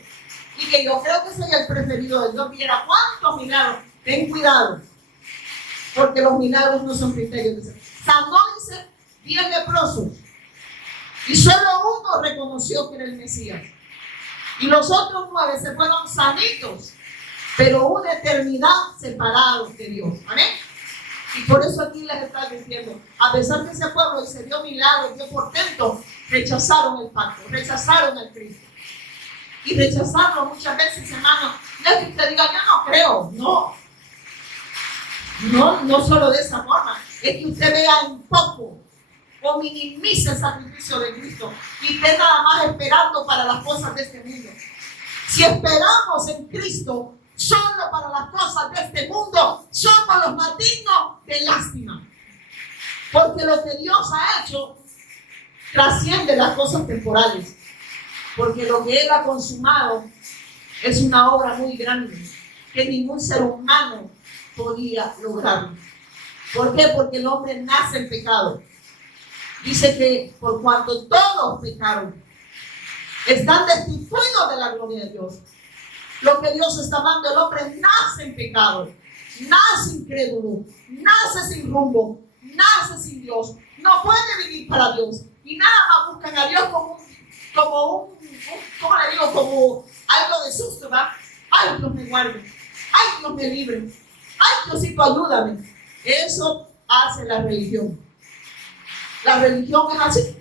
Y que yo creo que soy el preferido de Dios. Mira, ¿cuántos milagros? Ten cuidado. Porque los milagros no son criterios de salvación. Sanó, dice, 10 leprosos. Y solo uno reconoció que era el Mesías. Y los otros 9 se fueron sanitos, pero una eternidad separados de Dios. ¿Amén? Y por eso aquí les está diciendo, a pesar que ese pueblo se dio milagros, dio portento, rechazaron el pacto, rechazaron al Cristo. Y rechazarlo muchas veces, hermano, no es que usted diga, yo no creo, no solo de esa forma, es que usted vea un poco o minimice el sacrificio de Cristo y esté nada más esperando para las cosas de este mundo. Si esperamos en Cristo solo para las cosas de este mundo, somos los más dignos de lástima. Porque lo que Dios ha hecho trasciende las cosas temporales. Porque lo que Él ha consumado es una obra muy grande. que ningún ser humano podía lograrlo. ¿Por qué? Porque el hombre nace en pecado. Dice que por cuanto todos pecaron, están destituidos de la gloria de Dios. Lo que Dios está dando, el hombre nace en pecado, nace incrédulo, nace sin rumbo, nace sin Dios, no puede vivir para Dios y nada más buscan a Dios como ¿cómo le digo? Como algo de susto, ¿verdad? Ay, Dios me guarde, ay, Dios me libre, ay, Diosito, ayúdame. Eso hace la religión. La religión es así.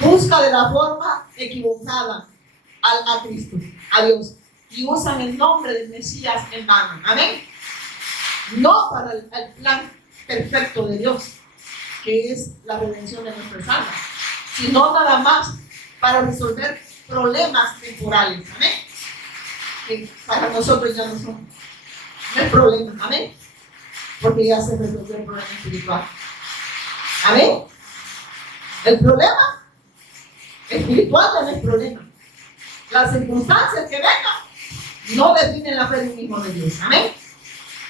Busca de la forma equivocada a Cristo, a Dios, y usan el nombre del Mesías en vano. Amén. No para el plan perfecto de Dios, que es la redención de nuestras almas, sino nada más para resolver problemas temporales. Amén. Que para nosotros ya no es problema. Amén. Porque ya se resolvió el problema espiritual. Amén. El problema espiritual ya no es problema. Las circunstancias que vengan no definen la fe de un hijo de Dios. Amén.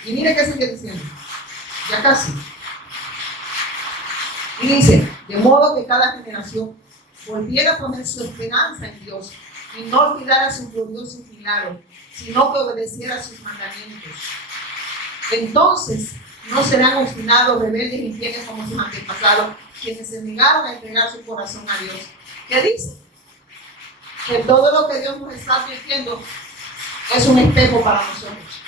Y mire qué sigue diciendo. Ya casi. Y dice, de modo que cada generación volviera a poner su esperanza en Dios y no olvidara sus gloriosos milagros, sino que obedeciera sus mandamientos. Entonces no serán obstinados, rebeldes y infieles como sus antepasados, quienes se negaron a entregar su corazón a Dios. ¿Qué dice? Que todo lo que Dios nos está advirtiendo es un espejo para nosotros.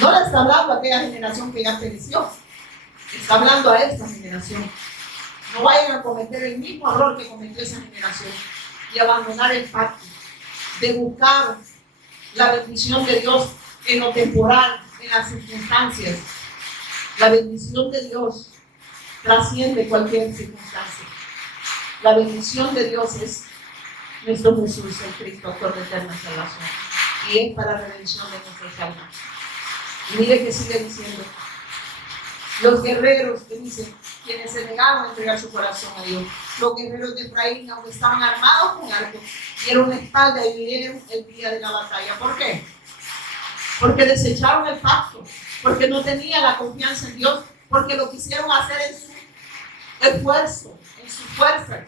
No le está hablando a aquella generación que ya pereció, está hablando a esta generación. No vayan a cometer el mismo error que cometió esa generación y abandonar el pacto, de buscar la bendición de Dios en lo temporal, en las circunstancias. La bendición de Dios trasciende cualquier circunstancia. La bendición de Dios es nuestro Jesús, el Cristo, autor de eterna salvación, y es para la redención de nuestras almas. Y mire que sigue diciendo, los guerreros, que dicen, quienes se negaron a entregar su corazón a Dios, los guerreros de Efraín, aunque estaban armados con arco, dieron la espalda y vinieron el día de la batalla. ¿Por qué? Porque desecharon el pacto, porque no tenían la confianza en Dios, porque lo quisieron hacer en su esfuerzo, en su fuerza.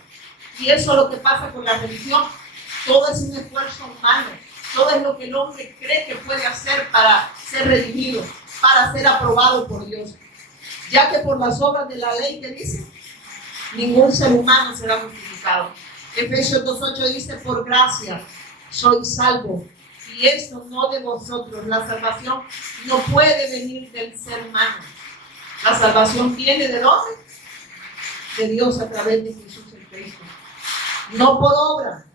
Y eso es lo que pasa con la religión. Todo es un esfuerzo humano. Todo es lo que el hombre cree que puede hacer para ser redimido, para ser aprobado por Dios. Ya que por las obras de la ley, que dice, ningún ser humano será justificado. Efesios 2:8 dice, por gracia sois salvos. Y esto no de vosotros. La salvación no puede venir del ser humano. La salvación viene ¿de dónde? De Dios a través de Jesús el Cristo. No por obra,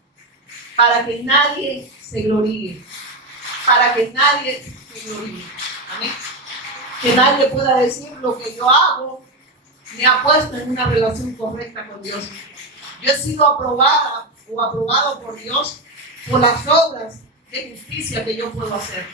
para que nadie se gloríe. Para que nadie se gloríe. Amén. Que nadie pueda decir lo que yo hago me ha puesto en una relación correcta con Dios. Yo he sido aprobada o aprobado por Dios por las obras de justicia que yo puedo hacer.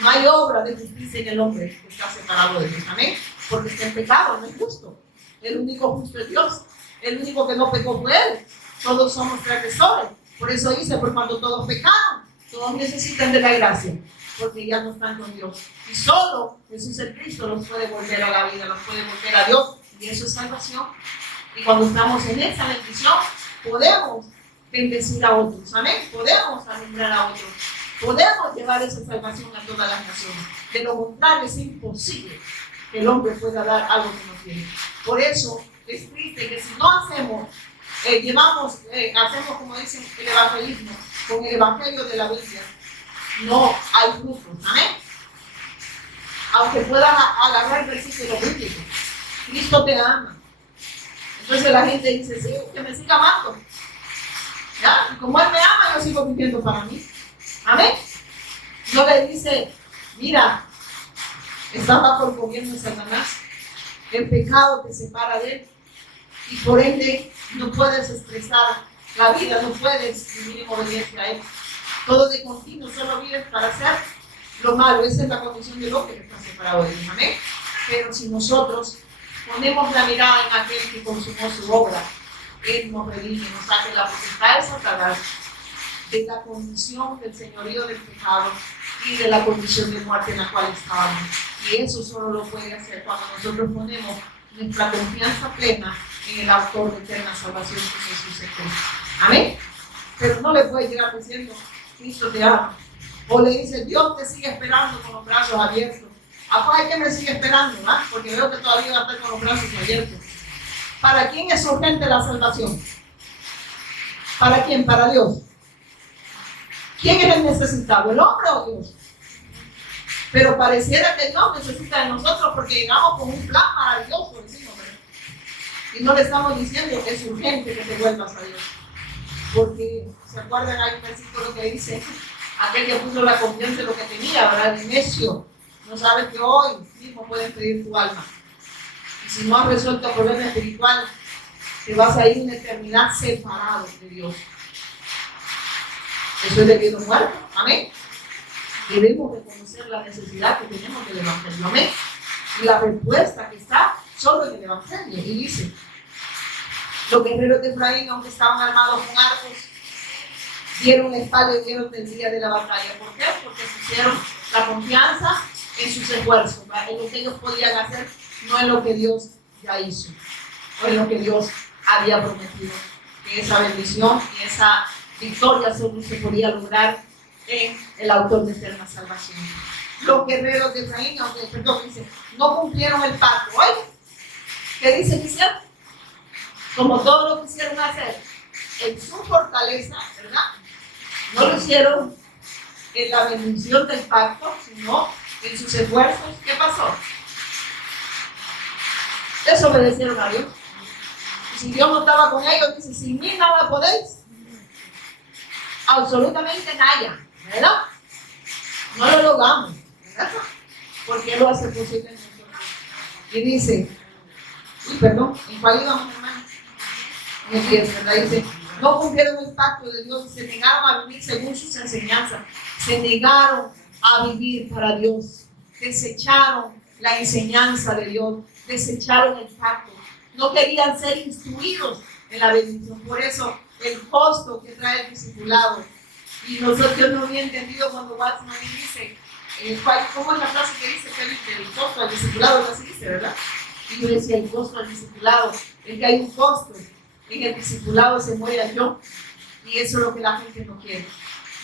No hay obra de justicia en el hombre que está separado de Dios. Amén. Porque está en pecado, no es justo. El único justo es Dios. El único que no pecó fue Él. Todos somos transgresores. Por eso dice, por cuando todos pecaron, todos necesitan de la gracia, porque ya no están con Dios. Y solo Jesús el Cristo los puede volver a la vida, los puede volver a Dios. Y eso es salvación. Y cuando estamos en esa bendición, podemos bendecir a otros. Amén. Podemos alumbrar a otros. Podemos llevar esa salvación a todas las naciones. De lo contrario, es imposible que el hombre pueda dar algo que no tiene. Por eso es triste que si no hacemos, hacemos como dicen el evangelismo, con el evangelio de la Biblia, no hay frutos. Amén. Aunque puedan agarrar el versículo bíblico, Cristo te ama. Entonces la gente dice, sí, que me siga amando. ¿Ya? Y como Él me ama, yo sigo viviendo para mí. Amén. No le dice, mira, estás bajo el gobierno de Satanás, el pecado te separa de Él y por ende no puedes expresar la vida, no puedes vivir en obediencia a Él. Todo de continuo, solo vives para hacer lo malo. Esa es la condición del hombre que está separado de Dios. Amén. Pero si nosotros ponemos la mirada en aquel que consumó su obra, Él nos redime, nos saque la potestad de Satanás, de la condición del señorío del pecado y de la condición de muerte en la cual estábamos. Y eso solo lo puede hacer cuando nosotros ponemos nuestra confianza plena en el autor de eterna salvación, que es Jesucristo. Amén. Pero no le puede llegar diciendo, Cristo te ama. O le dice, Dios te sigue esperando con los brazos abiertos. Pues hay que me sigue esperando, ¿no? Porque veo que todavía va a estar con los brazos abiertos. ¿Para quién es urgente la salvación? ¿Para quién? Para Dios. ¿Quién es el necesitado? ¿El hombre o Dios? Pero pareciera que Dios necesita de nosotros porque llegamos con un plan maravilloso, decimos, ¿verdad? Y no le estamos diciendo que es urgente que te vuelvas a Dios. Porque, ¿se acuerdan? Hay un versículo que dice, aquel que puso la confianza en lo que tenía, ¿verdad? El necio, no sabe que hoy mismo puedes pedir tu alma. Y si no has resuelto el problema espiritual, te vas a ir en la eternidad separado de Dios. Eso es debido a muerto. Amén. Debemos reconocer la necesidad que tenemos del Evangelio. Amén. Y la respuesta que está solo en el Evangelio. Y dice, los guerreros de Efraín, aunque estaban armados con arcos, dieron la espalda y dieron del día de la batalla. ¿Por qué? Porque pusieron la confianza en sus esfuerzos, en lo que ellos podían hacer, no en lo que Dios ya hizo, o en lo que Dios había prometido. Que esa bendición y esa victoria solo se podía lograr en el autor de eterna salvación. Los guerreros de Efraín, dice, no cumplieron el pacto. Oye, ¿qué dice que hicieron? Como todo lo quisieron hacer en su fortaleza, ¿verdad? No lo hicieron en la bendición del pacto, sino en sus esfuerzos. ¿Qué pasó? Desobedecieron a Dios. Y si Dios no estaba con ellos, dice, sin mí nada podéis. Absolutamente nada, ¿verdad? No lo logramos, ¿verdad? Porque Él lo hace posible en nosotros. Y dice, ¿en cuál íbamos, hermano? En el 10, ¿verdad? Dice, no cumplieron el pacto de Dios y se negaron a vivir según sus enseñanzas. Se negaron a vivir para Dios. Desecharon la enseñanza de Dios. Desecharon el pacto. No querían ser instruidos en la bendición. Por eso el costo que trae el discipulado. Y nosotros, yo no había entendido cuando Watson dice, ¿cómo es la frase que dice que el costo al discipulado? Así dice, ¿verdad? Y yo decía, el costo al discipulado, es que hay un costo. En el discipulado se muere a yo. Y eso es lo que la gente no quiere.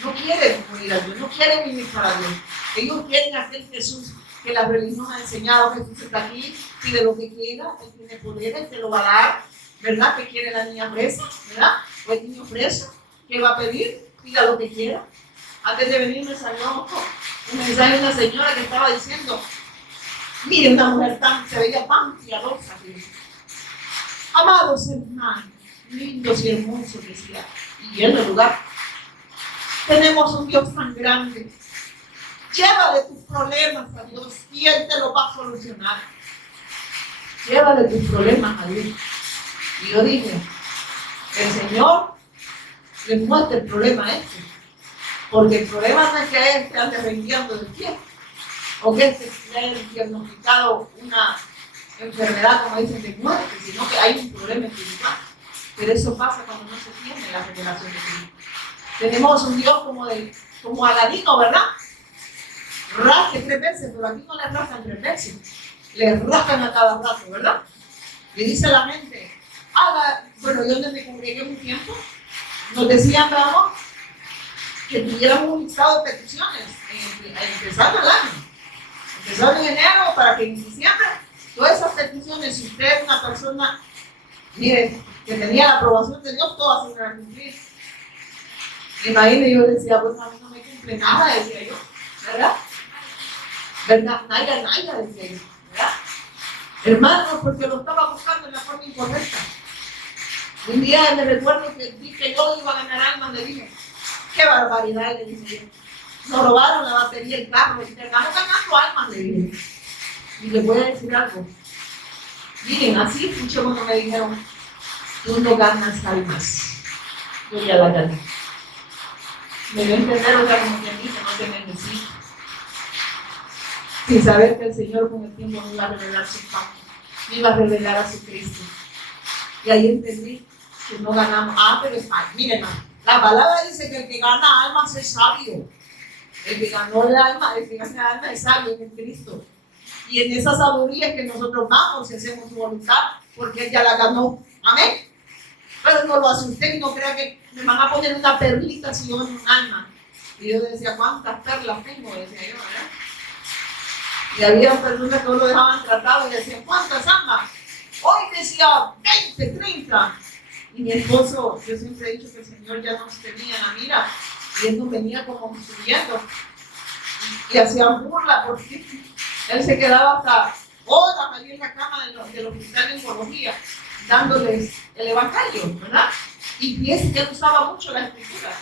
No quieren morir a Dios, no quieren vivir para Dios. Ellos quieren hacer Jesús, que la religión ha enseñado. Jesús está aquí, pide lo que quiera, Él tiene poder, Él te lo va a dar. ¿Verdad? ¿Qué quiere la niña presa? ¿Verdad? O el niño preso, ¿qué va a pedir? Pida lo que quiera. Antes de venir me salió un mensaje de una señora que estaba diciendo, mire, una mujer se veía tan piadosa. Amados hermanos, lindos y hermosos, decía, y en el lugar, tenemos un Dios tan grande. Llévale tus problemas a Dios y Él te lo va a solucionar. Llévale tus problemas a Dios. Y yo dije, el Señor le muestra el problema a este. Porque el problema no es que Él te ande rengueando del pie, o que Él te haya diagnosticado una enfermedad, como dicen, de muerte, sino que hay un problema espiritual. Pero eso pasa cuando no se tiene la revelación de Dios. Tenemos un Dios como Aladino, ¿verdad? Rasque 3 veces, pero aquí no le rascan 3 veces. Le rascan a cada rato, ¿verdad? Le dice a la gente, bueno, yo donde me congregué un tiempo, nos decían, vamos, que tuviéramos un listado de peticiones empezando el año. Empezando en enero para que en diciembre, todas esas peticiones, si usted es una persona, miren, que tenía la aprobación de Dios, todas se iban a cumplir. Imagínate, yo decía, bueno, a mí no me cumple nada, decía yo, ¿verdad? ¿Verdad? Naya, decía yo, ¿verdad? Hermano, porque lo estaba buscando en la forma incorrecta. Un día me recuerdo que dije que yo iba a ganar almas, le dije, qué barbaridad, le dije yo. Nos robaron la batería del carro, y estamos ganando almas, le dije. Y le voy a decir algo. Miren, así escuché cuando me dijeron, tú no ganas almas. Yo ya la gané. Me dio a entender, o sea, como quien dice, no te necesito. Sin saber que el Señor con el tiempo me iba a revelar su pacto, me iba a revelar a su Cristo. Y ahí entendí que no ganamos. Pero miren, la palabra dice que el que gana almas es sabio. El que ganó el alma, el que gana el alma es sabio en Cristo. Y en esa sabiduría es que nosotros vamos y hacemos su voluntad, porque Él ya la ganó. Amén. Pero no lo asusté y no crea que me van a poner una perlita si yo en un alma. Y yo decía, ¿cuántas perlas tengo? Decía yo, ¿verdad? Y había personas que no lo dejaban tratado y decían, ¿cuántas almas? Hoy decía 20, 30. Y mi esposo, yo siempre he dicho que el Señor ya nos tenía en la mira y Él nos venía como instruyendo y hacía burla porque Él se quedaba hasta horas allí en la cama del hospital de oncología dándoles el evangelio, ¿verdad? Y piensa que Él usaba mucho la escritura.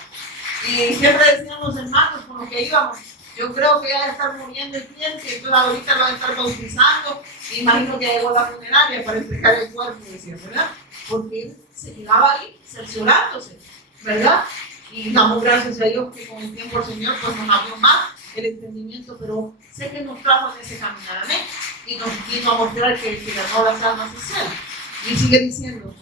Y siempre decían los hermanos con los que íbamos, yo creo que ya va a estar muriendo el cliente, entonces ahorita lo van a estar bautizando. Imagino que llegó a la funeraria para entregar el cuerpo, decía, ¿verdad? Porque él se quedaba ahí cerciorándose, ¿verdad? Y damos gracias a Dios que con el tiempo el Señor pues, nos abrió más el entendimiento, pero sé que nos trajo en ese caminar, amén. Y nos vino a mostrar que el que ganó las almas es Él. Y sigue diciendo,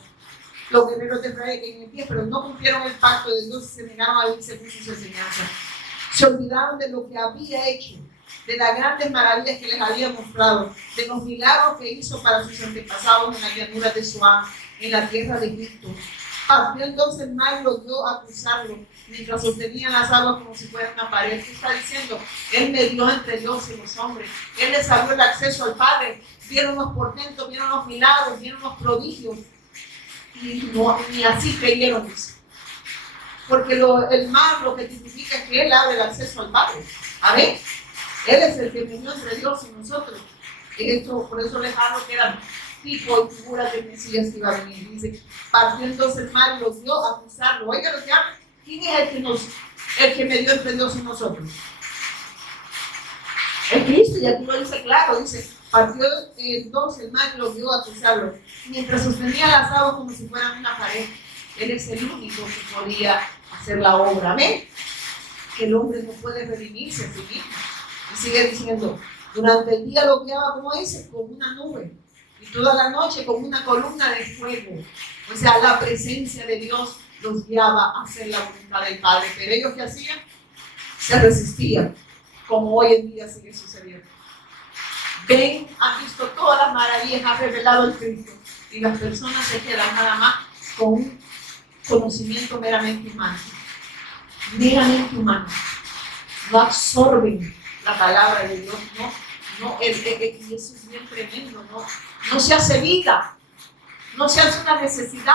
los guerreros de Israel en el pie, pero no cumplieron el pacto de Dios y se negaron a vivir según sus enseñanzas. Se olvidaron de lo que había hecho, de las grandes maravillas que les había mostrado, de los milagros que hizo para sus antepasados en la llanura de Zoán, en la tierra de Egipto. Partió entonces el mar y logró acusarlo, mientras sostenía las aguas como si fuera una pared. ¿Qué está diciendo? Él medió entre Dios y los hombres. Él les abrió el acceso al Padre. Vieron los portentos, vieron los milagros, vieron los prodigios. Y no, ni así creyeron eso. Porque el mar lo que significa es que Él abre el acceso al Padre. Amén. Él es el que medió entre Dios y nosotros. Por eso les hablo que eran tipo y figura del Mesías que iba a venir. Dice, partió entonces el mar y los dio a acusarlo. Oiga lo que habla. ¿Quién es el que medió entre Dios y nosotros? El Cristo, y aquí lo dice claro, dice, partió entonces el mar y los dio a acusarlo, mientras sostenía las aguas como si fueran una pared. Él es el único que podía hacer la obra. Amén. Que el hombre no puede redimirse a sí mismo. Y sigue diciendo, durante el día lo guiaba, como dice, con una nube. Y toda la noche con una columna de fuego. O sea, la presencia de Dios los guiaba a hacer la voluntad del Padre. Pero ellos, ¿qué hacían? Se resistían, como hoy en día sigue sucediendo. Ven, han visto todas las maravillas, ha revelado el Cristo. Y las personas se quedan nada más con un conocimiento meramente humano. Meramente humano. No absorben la palabra de Dios, y eso es bien tremendo, no se hace vida, no se hace una necesidad.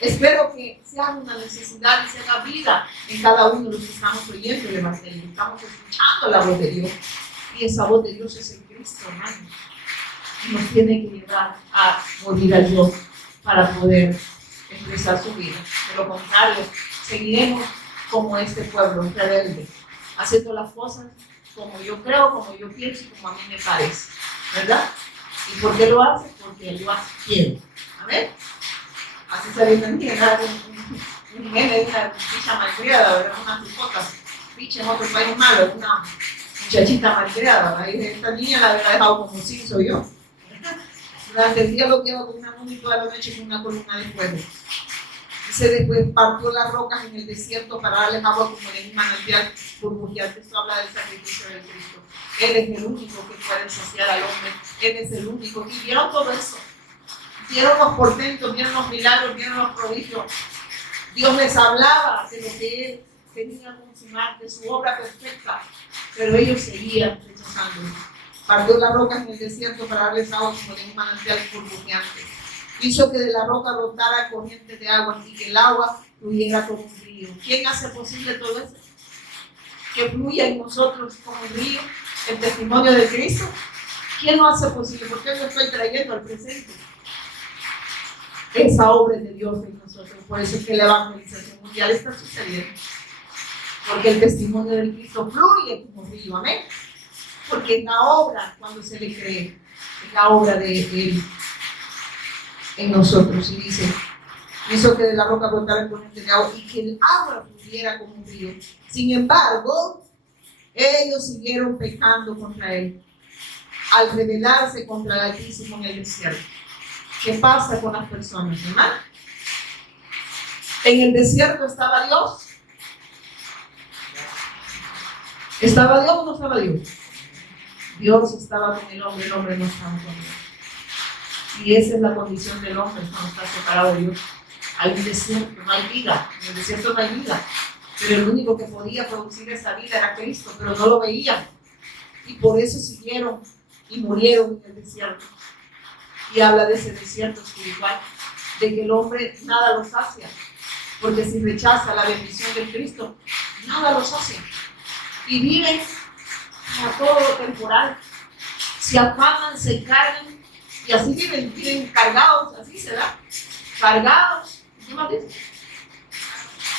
Espero que sea una necesidad y se haga vida en cada uno de los que estamos oyendo el Evangelio, estamos escuchando la voz de Dios, y esa voz de Dios es el Cristo, hermano, y nos tiene que llevar a morir a Dios para poder expresar su vida. De lo contrario, seguiremos como este pueblo rebelde, haciendo las cosas como yo creo, como yo pienso y como a mí me parece, ¿verdad? ¿Y por qué lo hace? Porque él lo hace quiere. Amén. Así se le entendía un meme de una picha malcriada, ¿verdad? Una picota, picha en otro país malo, una muchachita malcriada, ¿verdad? Y esta niña la había dejado como si soy yo. Durante el día lo lleva con una nube y toda la noche con una columna de fuego. Dice, después partió las rocas en el desierto para darles agua como de un manantial burbujeante. Esto habla del sacrificio de Cristo. Él es el único que puede saciar al hombre. Él es el único. Y vieron todo eso. Vieron los portentos, vieron los milagros, vieron los prodigios. Dios les hablaba de lo que Él tenía que consumar, de su obra perfecta. Pero ellos seguían rechazando. Partió las rocas en el desierto para darles agua como de un manantial burbujeante. Hizo que de la roca brotara corriente de agua y que el agua fluyera como un río. ¿Quién hace posible todo eso? Que fluya en nosotros como un río, el testimonio de Cristo. ¿Quién lo hace posible? Porque yo lo estoy trayendo al presente. Esa obra es de Dios en nosotros. Por eso es que la evangelización mundial está sucediendo. Porque el testimonio de Cristo fluye como un río. Amén. Porque es la obra, cuando se le cree, es la obra de Él en nosotros. Y dice, hizo que de la roca brotara corriente de agua y que el agua fluyera como un río. Sin embargo, ellos siguieron pecando contra Él al rebelarse contra el Altísimo en el desierto. ¿Qué pasa con las personas, hermano? En el desierto estaba Dios. ¿Estaba Dios o no estaba Dios? Dios estaba con el hombre no estaba con Dios. Y esa es la condición del hombre cuando está separado de Dios. Hay un desierto, no hay vida. En el desierto no hay vida. Pero el único que podía producir esa vida era Cristo, pero no lo veían. Y por eso siguieron y murieron en el desierto. Y habla de ese desierto espiritual, de que el hombre nada lo sacia. Porque si rechaza la bendición de Cristo, nada lo sacia. Y viven a todo lo temporal. Se afanan, se encargan. Y así viven cargados, así se da. Cargados, ¿qué más dice?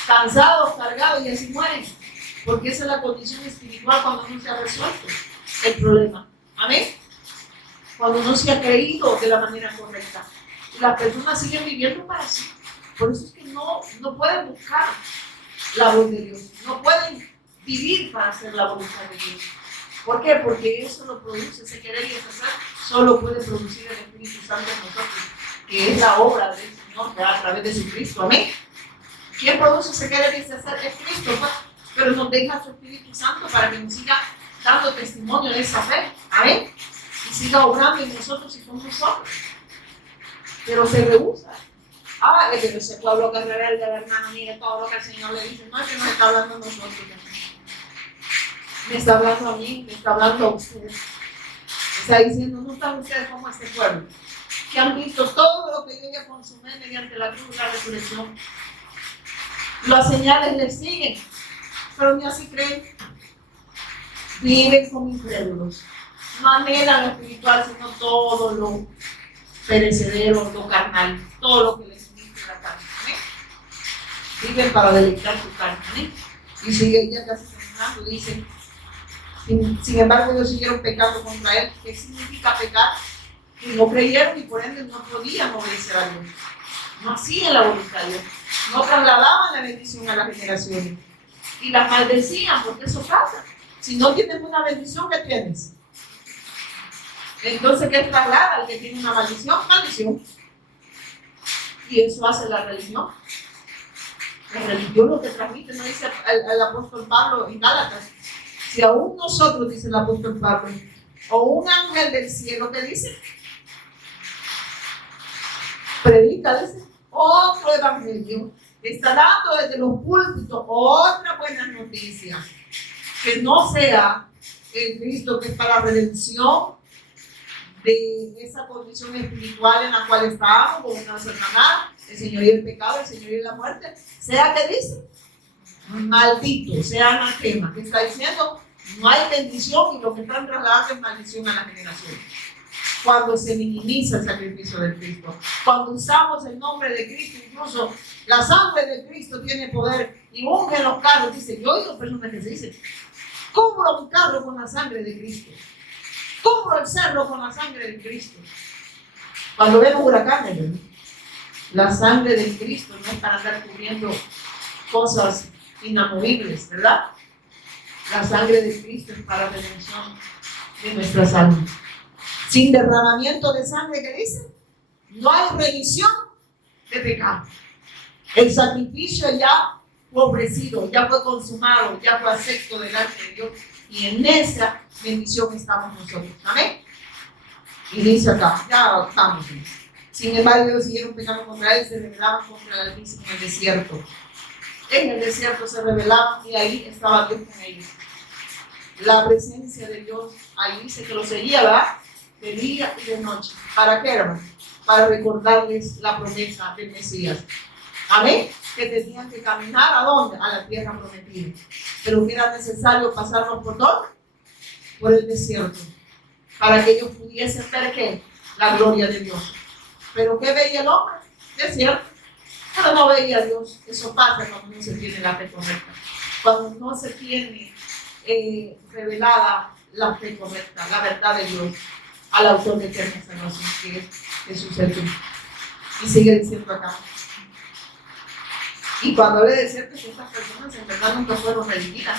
Cansados, cargados y así mueren. Porque esa es la condición espiritual cuando no se ha resuelto el problema. Amén. Cuando no se ha creído de la manera correcta. Y las personas siguen viviendo para sí. Por eso es que no pueden buscar la voz de Dios. No pueden vivir para hacer la voluntad de Dios. ¿Por qué? Porque eso lo produce, ese querer y ese hacer, solo puede producir el Espíritu Santo en nosotros, que es la obra del Señor a través de su Cristo. Amén. ¿Quién produce ese querer y ese hacer? Es Cristo, pues. Pero nos deja su Espíritu Santo para que nos siga dando testimonio de esa fe. Amén. Y siga obrando en nosotros y con nosotros. Pero se rehúsa. Pero ese pueblo que es rebelde, hermano, mire todo lo que el Señor le dice. No es que nos está hablando a nosotros. Me está hablando a mí, me está hablando a ustedes. Está diciendo, no están ustedes como este pueblo, que han visto todo lo que yo ya consumé mediante la cruz y la resurrección. Las señales les siguen, pero ni así creen. Viven como incrédulos. No anhelan lo espiritual, sino todo lo perecedero, lo carnal, todo lo que les inicia la carne. ¿Eh? Viven para deleitar su carne. ¿Eh? Y sigue ya casi terminando, dice. Sin embargo, ellos siguieron pecando contra él. ¿Qué significa pecar? Que no creyeron y por ende no podían obedecer a Dios. No hacían la voluntad de Dios. No trasladaban la bendición a las generaciones. Y las maldecían, porque eso pasa. Si no tienes una bendición, ¿qué tienes? Entonces, ¿qué traslada al que tiene una maldición? Maldición. Y eso hace la religión. La religión lo que transmite, no dice el apóstol Pablo en Gálatas. Si aún nosotros, dice el apóstol Pablo, o un ángel del cielo que dice, predica, dice, otro evangelio, está dando desde los púlpitos otra buena noticia, que no sea el Cristo que es para la redención de esa condición espiritual en la cual estábamos, con una enfermedad, el Señor y el pecado, el Señor y la muerte, sea que dice, maldito, sea anatema, que está diciendo, no hay bendición y lo que están trasladando es maldición a la generación. Cuando se minimiza el sacrificio de Cristo, cuando usamos el nombre de Cristo, incluso la sangre de Cristo tiene poder y unge los carros. Dice, yo oigo personas que se dicen, ¿cómo un carro con la sangre de Cristo? ¿Cómo el cerro con la sangre de Cristo? Cuando vemos huracanes, ¿no? La sangre de Cristo no es para andar cubriendo cosas inamovibles, ¿verdad? La sangre de Cristo es para redención de nuestras almas. Sin derramamiento de sangre, ¿qué dice? No hay remisión de pecado. El sacrificio ya fue ofrecido, ya fue consumado, ya fue acepto delante de Dios. Y en esa bendición estamos nosotros. Amén. Y dice acá, ya estamos. Sin embargo, ellos siguieron pecando contra él, se rebelaban contra el Altísimo en el desierto. En el desierto se rebelaban y ahí estaba Dios con ellos. La presencia de Dios ahí dice que los seguía, ¿verdad? De día y de noche. ¿Para qué, hermano? Para recordarles la promesa del Mesías. Amén. Que tenían que caminar ¿a dónde? A la tierra prometida. Pero que era necesario pasarlos por todo, por el desierto, para que ellos pudiesen ver ¿qué? La gloria de Dios. Pero ¿qué veía el hombre? Desierto. Pero no veía a Dios. Eso pasa cuando no se tiene la fe correcta. Cuando no se tiene revelada la fe correcta, la verdad de Dios, al autor de eterna salvación, que es Jesús el Cristo. Y sigue diciendo acá. Y cuando le decía que estas personas en verdad nunca fueron redimidas,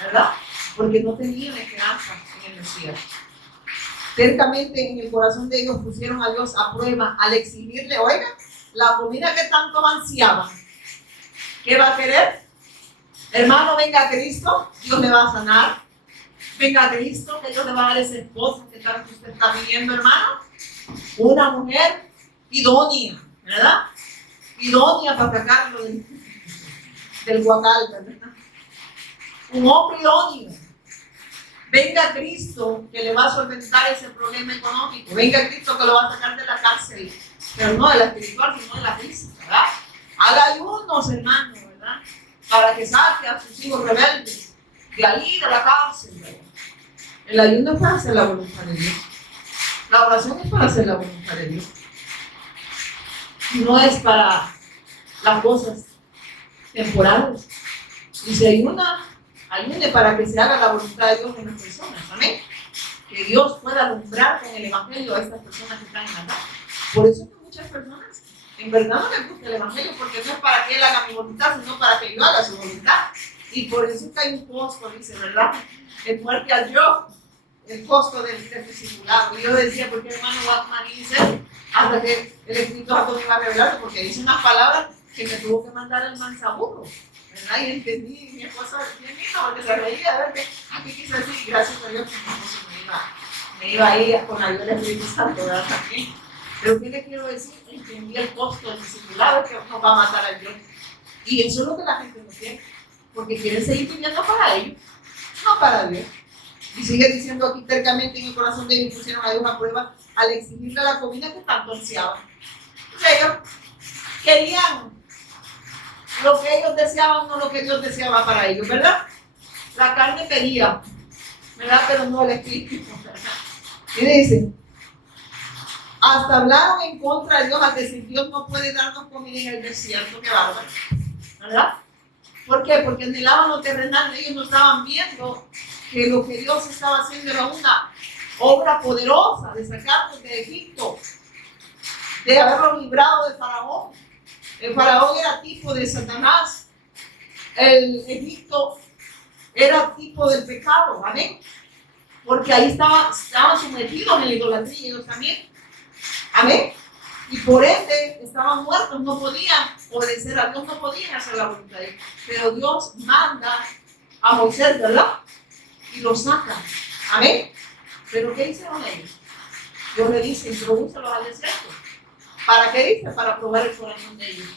¿verdad? Porque no tenían esperanza en el Mesías. Ciertamente en el corazón de ellos pusieron a Dios a prueba al exigirle, oiga, la comida que tanto ansiaban. ¿Qué va a querer? Hermano, venga a Cristo, Dios le va a sanar. Venga a Cristo, que Dios le va a dar esa esposa que tanto usted está pidiendo, hermano. Una mujer idónea, ¿verdad? Idónea para sacarlo del guacal, ¿verdad? Un hombre idóneo. Venga a Cristo, que le va a solventar ese problema económico. Venga a Cristo, que lo va a sacar de la cárcel. Pero no de la espiritual, sino de la física, ¿verdad? Haga ayunos, hermano, ¿verdad? Para que saque a sus hijos rebeldes de ahí, de la cárcel, ¿verdad? El ayuno es para hacer la voluntad de Dios. La oración es para hacer la voluntad de Dios. No es para las cosas temporales. Y si ayune para que se haga la voluntad de Dios en las personas. Amén. Que Dios pueda alumbrar con el evangelio a estas personas que están en la casa. Por eso es que muchas personas en verdad no les gusta el evangelio, porque no es para que él haga mi voluntad, sino para que yo haga su voluntad. Y por eso es que hay un costo, dice, ¿verdad? El muerte al yo, el costo del discipulado. Y yo decía, ¿por qué hermano Watman dice? Hasta que el Espíritu Santo me iba a revelar, porque dice unas palabras que me tuvo que mandar el manzaburro, ¿verdad? Y entendí, mi esposa bien linda, porque se reía, a ver qué quise decir, gracias a Dios que mi esposo me iba a ir con la ayuda del Espíritu Santo, ¿verdad? También. Pero ¿qué le quiero decir? Entendí el costo del discipulado que nos va a matar al Dios. Y eso es lo que la gente no quiere, porque quieren seguir viviendo para ellos, no para Dios. Y sigue diciendo aquí, tercamente en el corazón de ellos pusieron a Dios a prueba al exigirle la comida que tanto ansiaban. Ellos querían lo que ellos deseaban, no lo que Dios deseaba para ellos, ¿verdad? La carne pedía, ¿verdad? Pero no el espíritu. Y dice, hasta hablaron en contra de Dios al decir, Dios no puede darnos comida en el desierto, qué bárbaro, ¿verdad? ¿Por qué? Porque anhelaban lo terrenal, ellos no estaban viendo que lo que Dios estaba haciendo era una obra poderosa de sacarlos de Egipto, de haberlos librado de Faraón. El Faraón era tipo de Satanás, el Egipto era tipo del pecado, amén, porque ahí estaban sometidos en la idolatría ellos también, amén, y por ende estaban muertos, no podían obedecer a Dios, no podían hacer la voluntad de Dios, pero Dios manda a Moisés, ¿verdad? Y lo saca, amén. Pero ¿qué hicieron ellos? Dios le dice, introdúcelos al desierto. ¿Para qué dice? Para probar el corazón de ellos,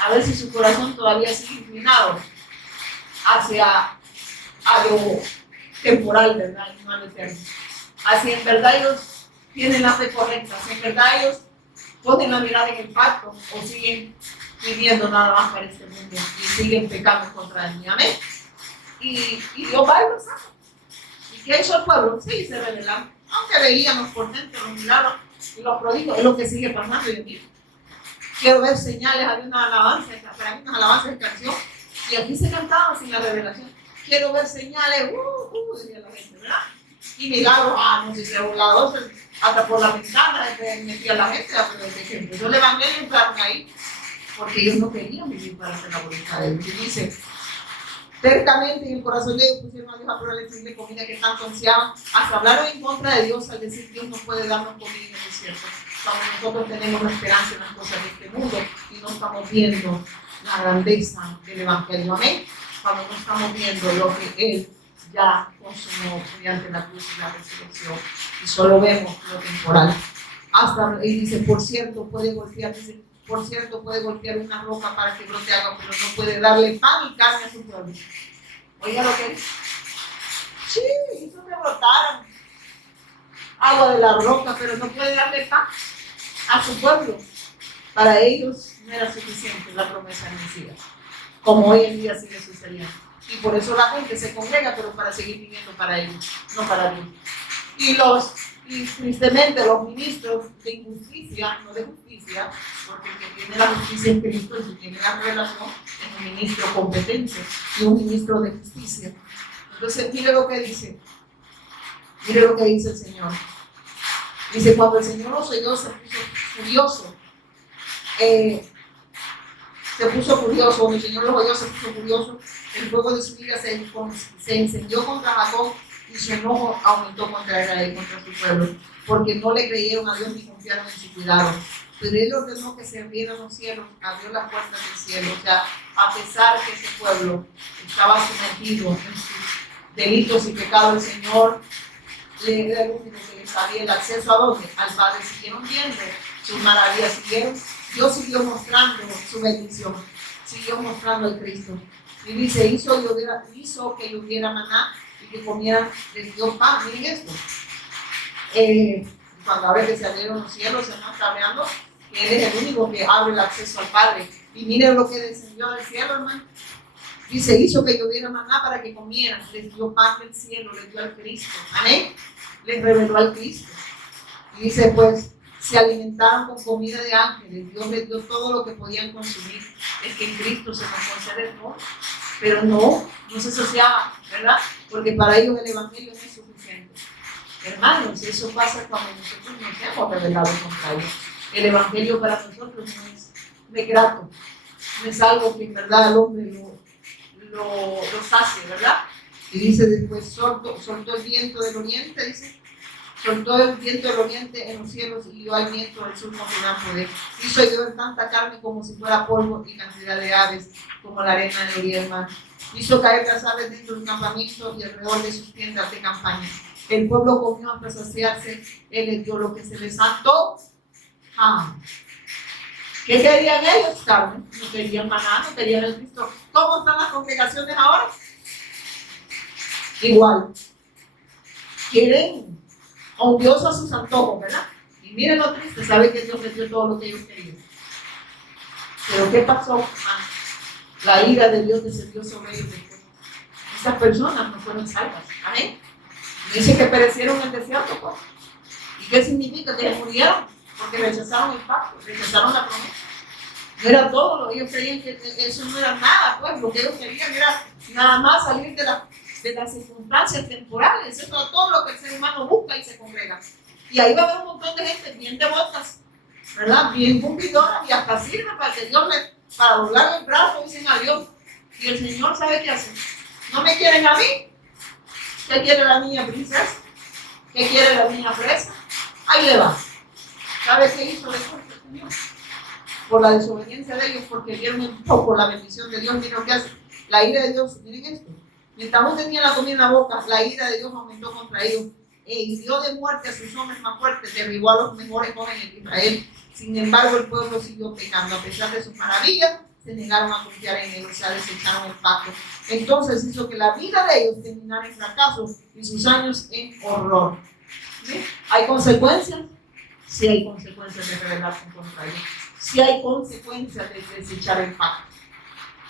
a ver si su corazón todavía sigue inclinado hacia lo temporal, ¿verdad? Y no a lo eterno. Así en verdad ellos tienen la fe correcta, si en verdad ellos ponen la mirada en el pacto o siguen viviendo nada más para este mundo y siguen pecando contra el mío, amén. Y Dios va y los saca. ¿Y qué hizo el pueblo? Sí, se rebelaron, aunque veían los portentos, los milagros y los prodigios, es lo que sigue pasando hoy en día. Quiero ver señales, había una alabanza, para mí unas alabanzas de canción, y aquí se cantaba sin la revelación. Quiero ver señales, decía la gente, ¿verdad? Y milagros, no sé si era volador, hasta por la ventana metía la gente, pero desde que empezó el evangelio entraron ahí, porque ellos no querían vivir para hacer la voluntad de Dios. Y dice, tercamente en el corazón de ellos pusieron a Dios a prueba el fin de comida que tanto ansiaban, hasta hablaron en contra de Dios al decir Dios no puede darnos comida en el desierto. Cuando nosotros tenemos la esperanza en las cosas de este mundo y no estamos viendo la grandeza del evangelio, amén. Cuando no estamos viendo lo que Él ya consumó mediante la cruz y la resurrección y solo vemos lo temporal. Hasta, y dice, por cierto puede golpear una roca para que brote agua, pero no puede darle pan y carne a su pueblo. Oiga lo que dice. Sí, hizo que brotaran agua de la roca, pero no puede darle pan a su pueblo. Para ellos no era suficiente la promesa del Mesías, como hoy en día sigue sucediendo. Y por eso la gente se congrega, pero para seguir viviendo para ellos, no para Dios. Y tristemente los ministros de injusticia, no de justicia, porque el que tiene la justicia en Cristo, el que tiene la revelación, es un ministro competente y un ministro de justicia. Entonces, mire lo que dice el Señor. Dice, cuando el Señor los oyó, se puso furioso. Cuando el Señor los oyó, se puso furioso. El fuego de su ira se encendió contra Jacob y su enojo aumentó contra Israel, contra su pueblo, porque no le creyeron a Dios ni confiaron en su cuidado. pero él ordenó que se abrieran los cielos, abrió las puertas del cielo. O sea, a pesar que ese pueblo estaba sometido en sus delitos y pecados, el Señor le era el único que les sabía el acceso a dónde, al Padre. Siguieron viendo sus maravillas, Dios siguió mostrando su bendición, siguió mostrando el Cristo. Y dice, hizo que lloviera maná y que comieran, les dio pan. Miren esto. Cuando a veces se abrieron los cielos, se nos está hablando que Él es el único que abre el acceso al Padre. Y miren lo que descendió del cielo, hermano. Dice, hizo que lloviera maná para que comieran, les dio pan del cielo, les dio al Cristo. Amén. Les reveló al Cristo. Y dice, pues, se alimentaron con comida de ángeles. Dios les dio todo lo que podían consumir. Es que en Cristo se nos concede todo. Pero no se asociaba, ¿verdad? Porque para ellos el Evangelio no es suficiente. Hermanos, eso pasa cuando nosotros nos hemos revelado contra Dios. El Evangelio para nosotros no es grato. No es algo que en verdad al hombre lo sacie, ¿verdad? Y dice después, soltó el viento del oriente, dice, soltó el viento del oriente en los cielos y dio al viento del sur con gran poder. Hizo llover tanta carne como si fuera polvo y cantidad de aves como la arena de orilla del mar. Hizo caer las aves dentro de un campamento y alrededor de sus tiendas de campaña. El pueblo comió hasta saciarse, Él les dio lo que se les antojó. ¿Qué querían ellos? Carne. No querían maná, no querían el Cristo. ¿Cómo están las congregaciones ahora? Igual. Quieren a un Dios a sus antojos, ¿verdad? Y miren lo triste, saben que Dios les dio todo lo que ellos querían. Pero ¿qué pasó, hermano? La ira de Dios descendió sobre ellos después. Estas personas no fueron salvas. Amén. Dice que perecieron en el desierto, pues. ¿Y qué significa? Que murieron porque rechazaron el pacto, rechazaron la promesa. No era todo, ellos creían que eso no era nada, pues. Lo que ellos querían era nada más salir de las circunstancias temporales. Eso es todo lo que el ser humano busca y se congrega. Y ahí va a haber un montón de gente bien devotas, ¿verdad? Bien cumplidoras y hasta sirve para que Dios para doblar el brazo y dicen adiós. Y el Señor sabe qué hace. ¿No me quieren a mí? ¿Qué quiere la niña princesa? ¿Qué quiere la niña fresa? Ahí le va. ¿Sabe qué hizo después el Señor? Por la desobediencia de ellos, porque vieron un poco la bendición de Dios. Miren lo que hace. La ira de Dios, miren esto. Mientras aún tenían la comida en la boca, la ira de Dios aumentó contra ellos. E hirió de muerte a sus hombres más fuertes, derribó a los mejores jóvenes de Israel. Sin embargo, el pueblo siguió pecando. A pesar de sus maravillas, se negaron a confiar en él, o sea, desecharon el pacto. Entonces hizo que la vida de ellos terminara en fracaso y sus años en horror. ¿Sí? ¿Hay consecuencias? Sí hay consecuencias de rebelarse contra Dios. Sí hay consecuencias de desechar el pacto.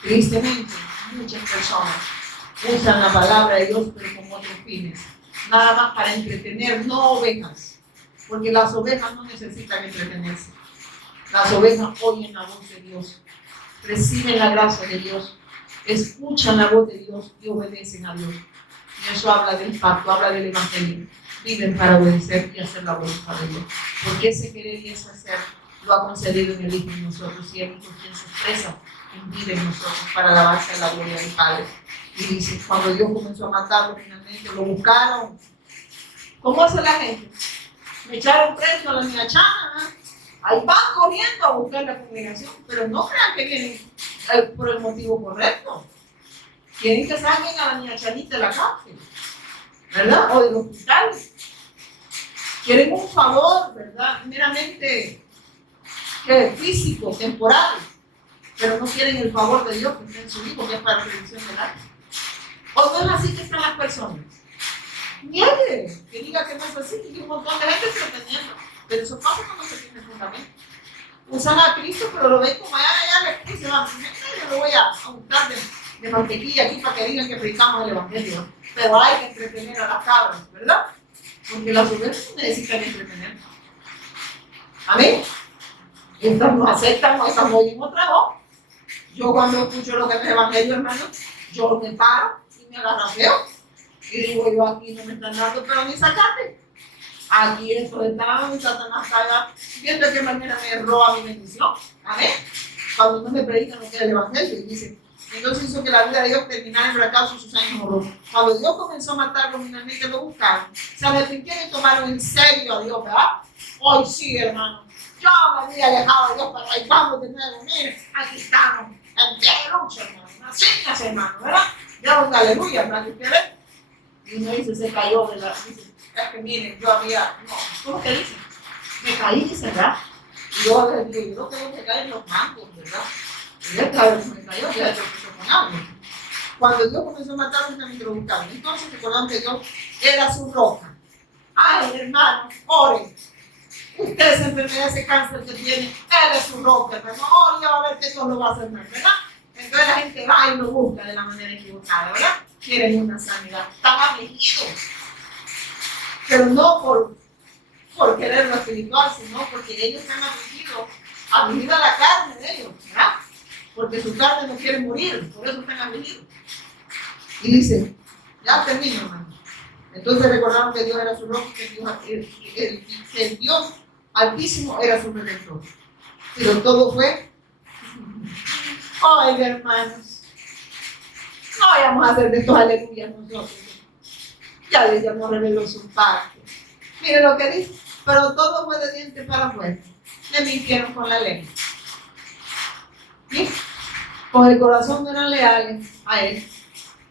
Tristemente, muchas personas usan la palabra de Dios, pero con otros fines. Nada más para entretener, no ovejas. Porque las ovejas no necesitan entretenerse. Las ovejas oyen la voz de Dios, reciben la gracia de Dios, escuchan la voz de Dios y obedecen a Dios. Y eso habla del pacto, habla del Evangelio. Viven para obedecer y hacer la voluntad de Dios. Porque ese querer y ese hacer lo ha concedido en el Hijo en nosotros, y el Hijo quien se expresa en vida en nosotros para alabarse a la gloria del Padre. Y dice, cuando Dios comenzó a matarlo, finalmente lo buscaron. ¿Cómo hace la gente? Me echaron preso a la niña Chana. Ahí van corriendo a buscar la congregación, pero no crean que vienen por el motivo correcto. Quieren que saquen a la niña Chanita de la cárcel, ¿verdad? O del hospital. Quieren un favor, ¿verdad? Meramente físico, temporal, pero no quieren el favor de Dios que está en su Hijo, que es para la redención del alma. ¿O no es así que están las personas? Niegue, que diga que no es así, que hay un montón de gente pretendiendo. Pero eso pasa cuando se tiene fundamento. Usan a Cristo, pero lo ven como ya se va. Yo lo voy a untar de mantequilla aquí para que digan que predicamos el Evangelio. Pero hay que entretener a las cabras, ¿verdad? Porque las ovejas necesitan entretener. Amén. Estas no aceptan, no están oyendo otra voz. Yo cuando escucho lo que es el Evangelio, hermano, yo me paro y me agarrafeo. Y digo, yo aquí no me están dando, pero ni sacate. Aquí esto está, Satanás está viendo de qué manera me roba mi bendición. Amén. Cuando no me predican lo que es el Evangelio, y dice, Entonces hizo que la vida de Dios terminara en fracaso sus años horrorosos. Cuando Dios comenzó a matarlos, finalmente lo buscaron. Se arrepintieron y tomaron en serio a Dios, ¿verdad? Hoy sí, hermano. Yo me había alejado de Dios, pero ahí vamos de nuevo. Miren, aquí estamos. En pie de lucha, hermano. Enséñase, hermano, ¿verdad? Ya un aleluya, ¿verdad? ¿Ustedes? Y uno dice, se cayó de la... Dice, es que miren, yo había... No, ¿cómo que dice? Me caí, dice, ¿verdad? Y yo les digo, yo no tengo que caer en los mangos, ¿verdad? Y él, claro, se me cayó, ya yo empezó con algo. Cuando Dios comenzó a matarlos, también lo buscaron. Entonces recordaron que Dios era su roca. Ay, hermano, oren. Usted esa enfermedad, ese cáncer que tiene, Él es su roca, hermano. Ore, va a ver que Dios lo va a hacer mal, ¿verdad? Entonces la gente va y lo busca de la manera equivocada, ¿verdad? Quieren una sanidad. Están afligidos. Pero no por querer lo espiritual, sino porque ellos están afligidos a la carne de ellos, ¿verdad? Porque su carne no quiere morir, por eso están afligidos. Y dice, ya termino, hermano. Entonces recordaron que Dios era su roca, que el Dios Altísimo era su redentor. Pero todo fue, oiga, hermanos, no vayamos a hacer de estos aleluyas nosotros. Ya les llamó reveló su parte. Miren lo que dice, pero todo fue de dientes para afuera. Le mintieron con la lengua. ¿Sí? Con el corazón no eran leales a Él.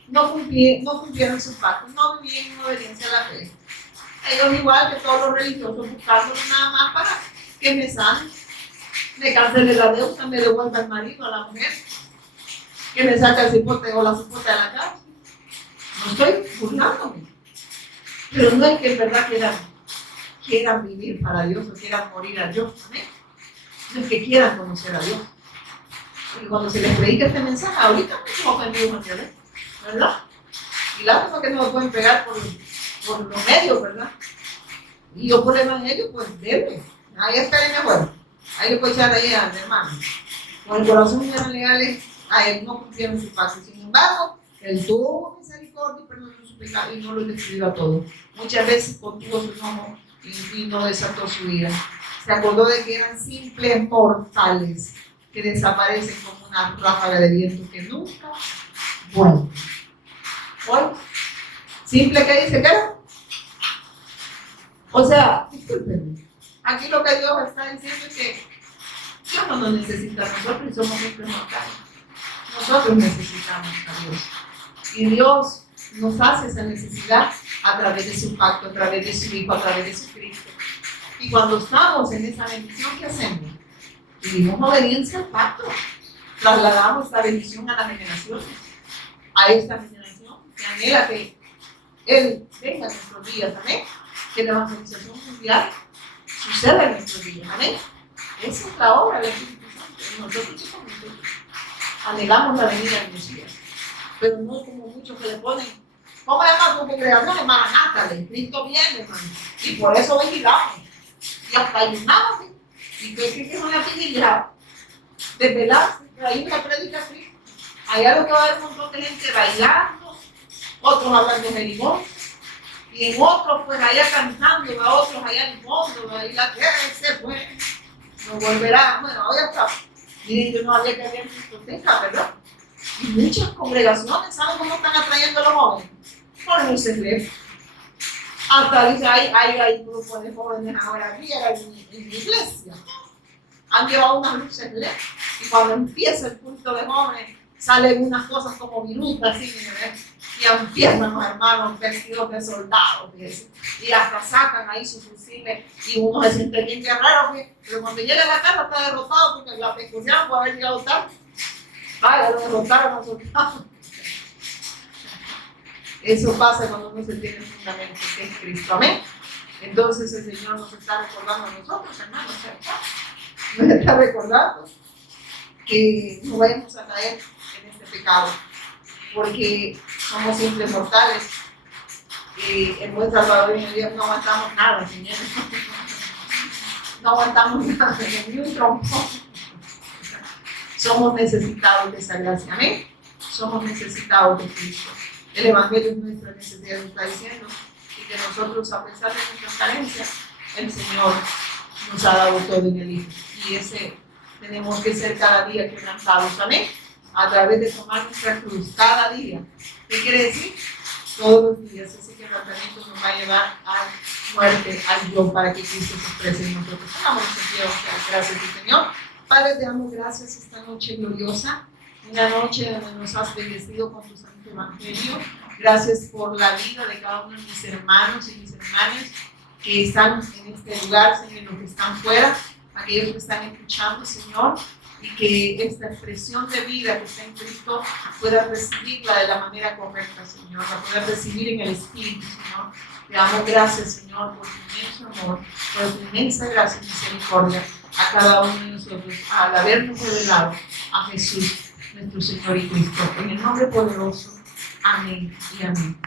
No cumplieron su parte, no vivían en obediencia a la fe. Ellos, igual que todos los religiosos, buscándolo nada más para que me sanen, me cancele la deuda, me devuelva al marido, a la mujer, que me saque el cipote o la cipote de la casa. No estoy burlándome, pero no es que en verdad quieran vivir para Dios o quieran morir a Dios, ¿amén? No es que quieran conocer a Dios. Porque cuando se les predica este mensaje, ahorita muchos ofendidos hacia Dios, ¿verdad? Y la cosa que no lo pueden pegar por los medios, ¿verdad? Y yo por el evangelio, pues debe. Ahí está el mejor. Ahí le puedo echar ahí al hermano. Con el corazón no eran legales, a Él no cumplieron su pacto. Sin embargo, Él tuvo misericordia y perdonó su pecado y no lo destruyó a todos. Muchas veces contuvo su enojo y no desató su ira. Se acordó de que eran simples mortales que desaparecen como una ráfaga de viento que nunca vuelve. ¿Oye? Simple que dice, ¿qué? O sea, discúlpenme. Aquí lo que Dios está diciendo es que Dios no nos necesita a nosotros y somos simples mortales. Nosotros necesitamos a Dios. Y Dios nos hace esa necesidad a través de su pacto, a través de su Hijo, a través de su Cristo. Y cuando estamos en esa bendición, ¿qué hacemos? Vivimos obediencia al pacto. Trasladamos esta bendición a las generaciones. A esta generación que anhela que Él venga en nuestros días, amén. Que la evangelización mundial suceda en nuestros días, amén. Esa es la obra del Espíritu Santo. Nosotros anhelamos la venida del Mesías, pero no como muchos que le ponen, ¿cómo llaman su congregación? Maranata, el Cristo viene, hermano. Y por eso vigilamos. Y hasta ayunamos. Y que es una vigilia de velarse, ahí la predica Cristo. Allá lo que va a haber un montón de gente bailando, otros hablando de jerigón, y en otros pues allá cantando, a otros allá en el fondo, ahí la tierra se fue, no volverá. Bueno, ahora está. Miren, yo no había que había discoteca, ¿verdad? Y muchas congregaciones, ¿saben cómo están atrayendo a los jóvenes? Por el secreto. Hasta dice, hay grupos de jóvenes ahora aquí en mi iglesia. Han llevado unas luces LED y cuando empieza el culto de jóvenes salen unas cosas como virutas así, y empiezan los hermanos vestidos de soldados y hasta sacan ahí sus fusiles y uno se siente bien guerrero, pero cuando llega a la casa está derrotado porque la percusión puede haber llegado tarde. Ay, lo derrotaron a los soldados. Eso pasa cuando uno se tiene fundamento que es Cristo, amén. Entonces el Señor nos está recordando a nosotros, hermanos, ¿cierto? Nos está recordando que no vayamos a caer en este pecado, porque somos simples mortales. En buen Salvador y en Dios no aguantamos nada, señores. No aguantamos nada, ni un trompón. Somos necesitados de esa gracia, amén. Somos necesitados de Cristo. El Evangelio es nuestra necesidad, nos está diciendo, y que nosotros, a pesar de nuestras carencias, el Señor nos ha dado todo en el Hijo. Y ese tenemos que ser cada día quebrantados, amén. a través de tomar nuestra cruz cada día. ¿Qué quiere decir? Todos los días. Ese quebrantamiento nos va a llevar a muerte, al yo, para que Cristo se exprese en nosotros. Vamos a Dios, gracias al Señor. Padre, te damos gracias esta noche gloriosa, una noche donde nos has bendecido con tu santo evangelio. Gracias por la vida de cada uno de mis hermanos y mis hermanas que están en este lugar, Señor, los que están fuera, aquellos que están escuchando, Señor, y que esta expresión de vida que está en Cristo pueda recibirla de la manera correcta, Señor, la pueda recibir en el Espíritu, Señor. Te damos gracias, Señor, por tu inmenso amor, por tu inmensa gracia y misericordia a cada uno de nosotros, al habernos revelado a Jesús, nuestro Señor y Cristo. En el nombre poderoso. Amén y amén.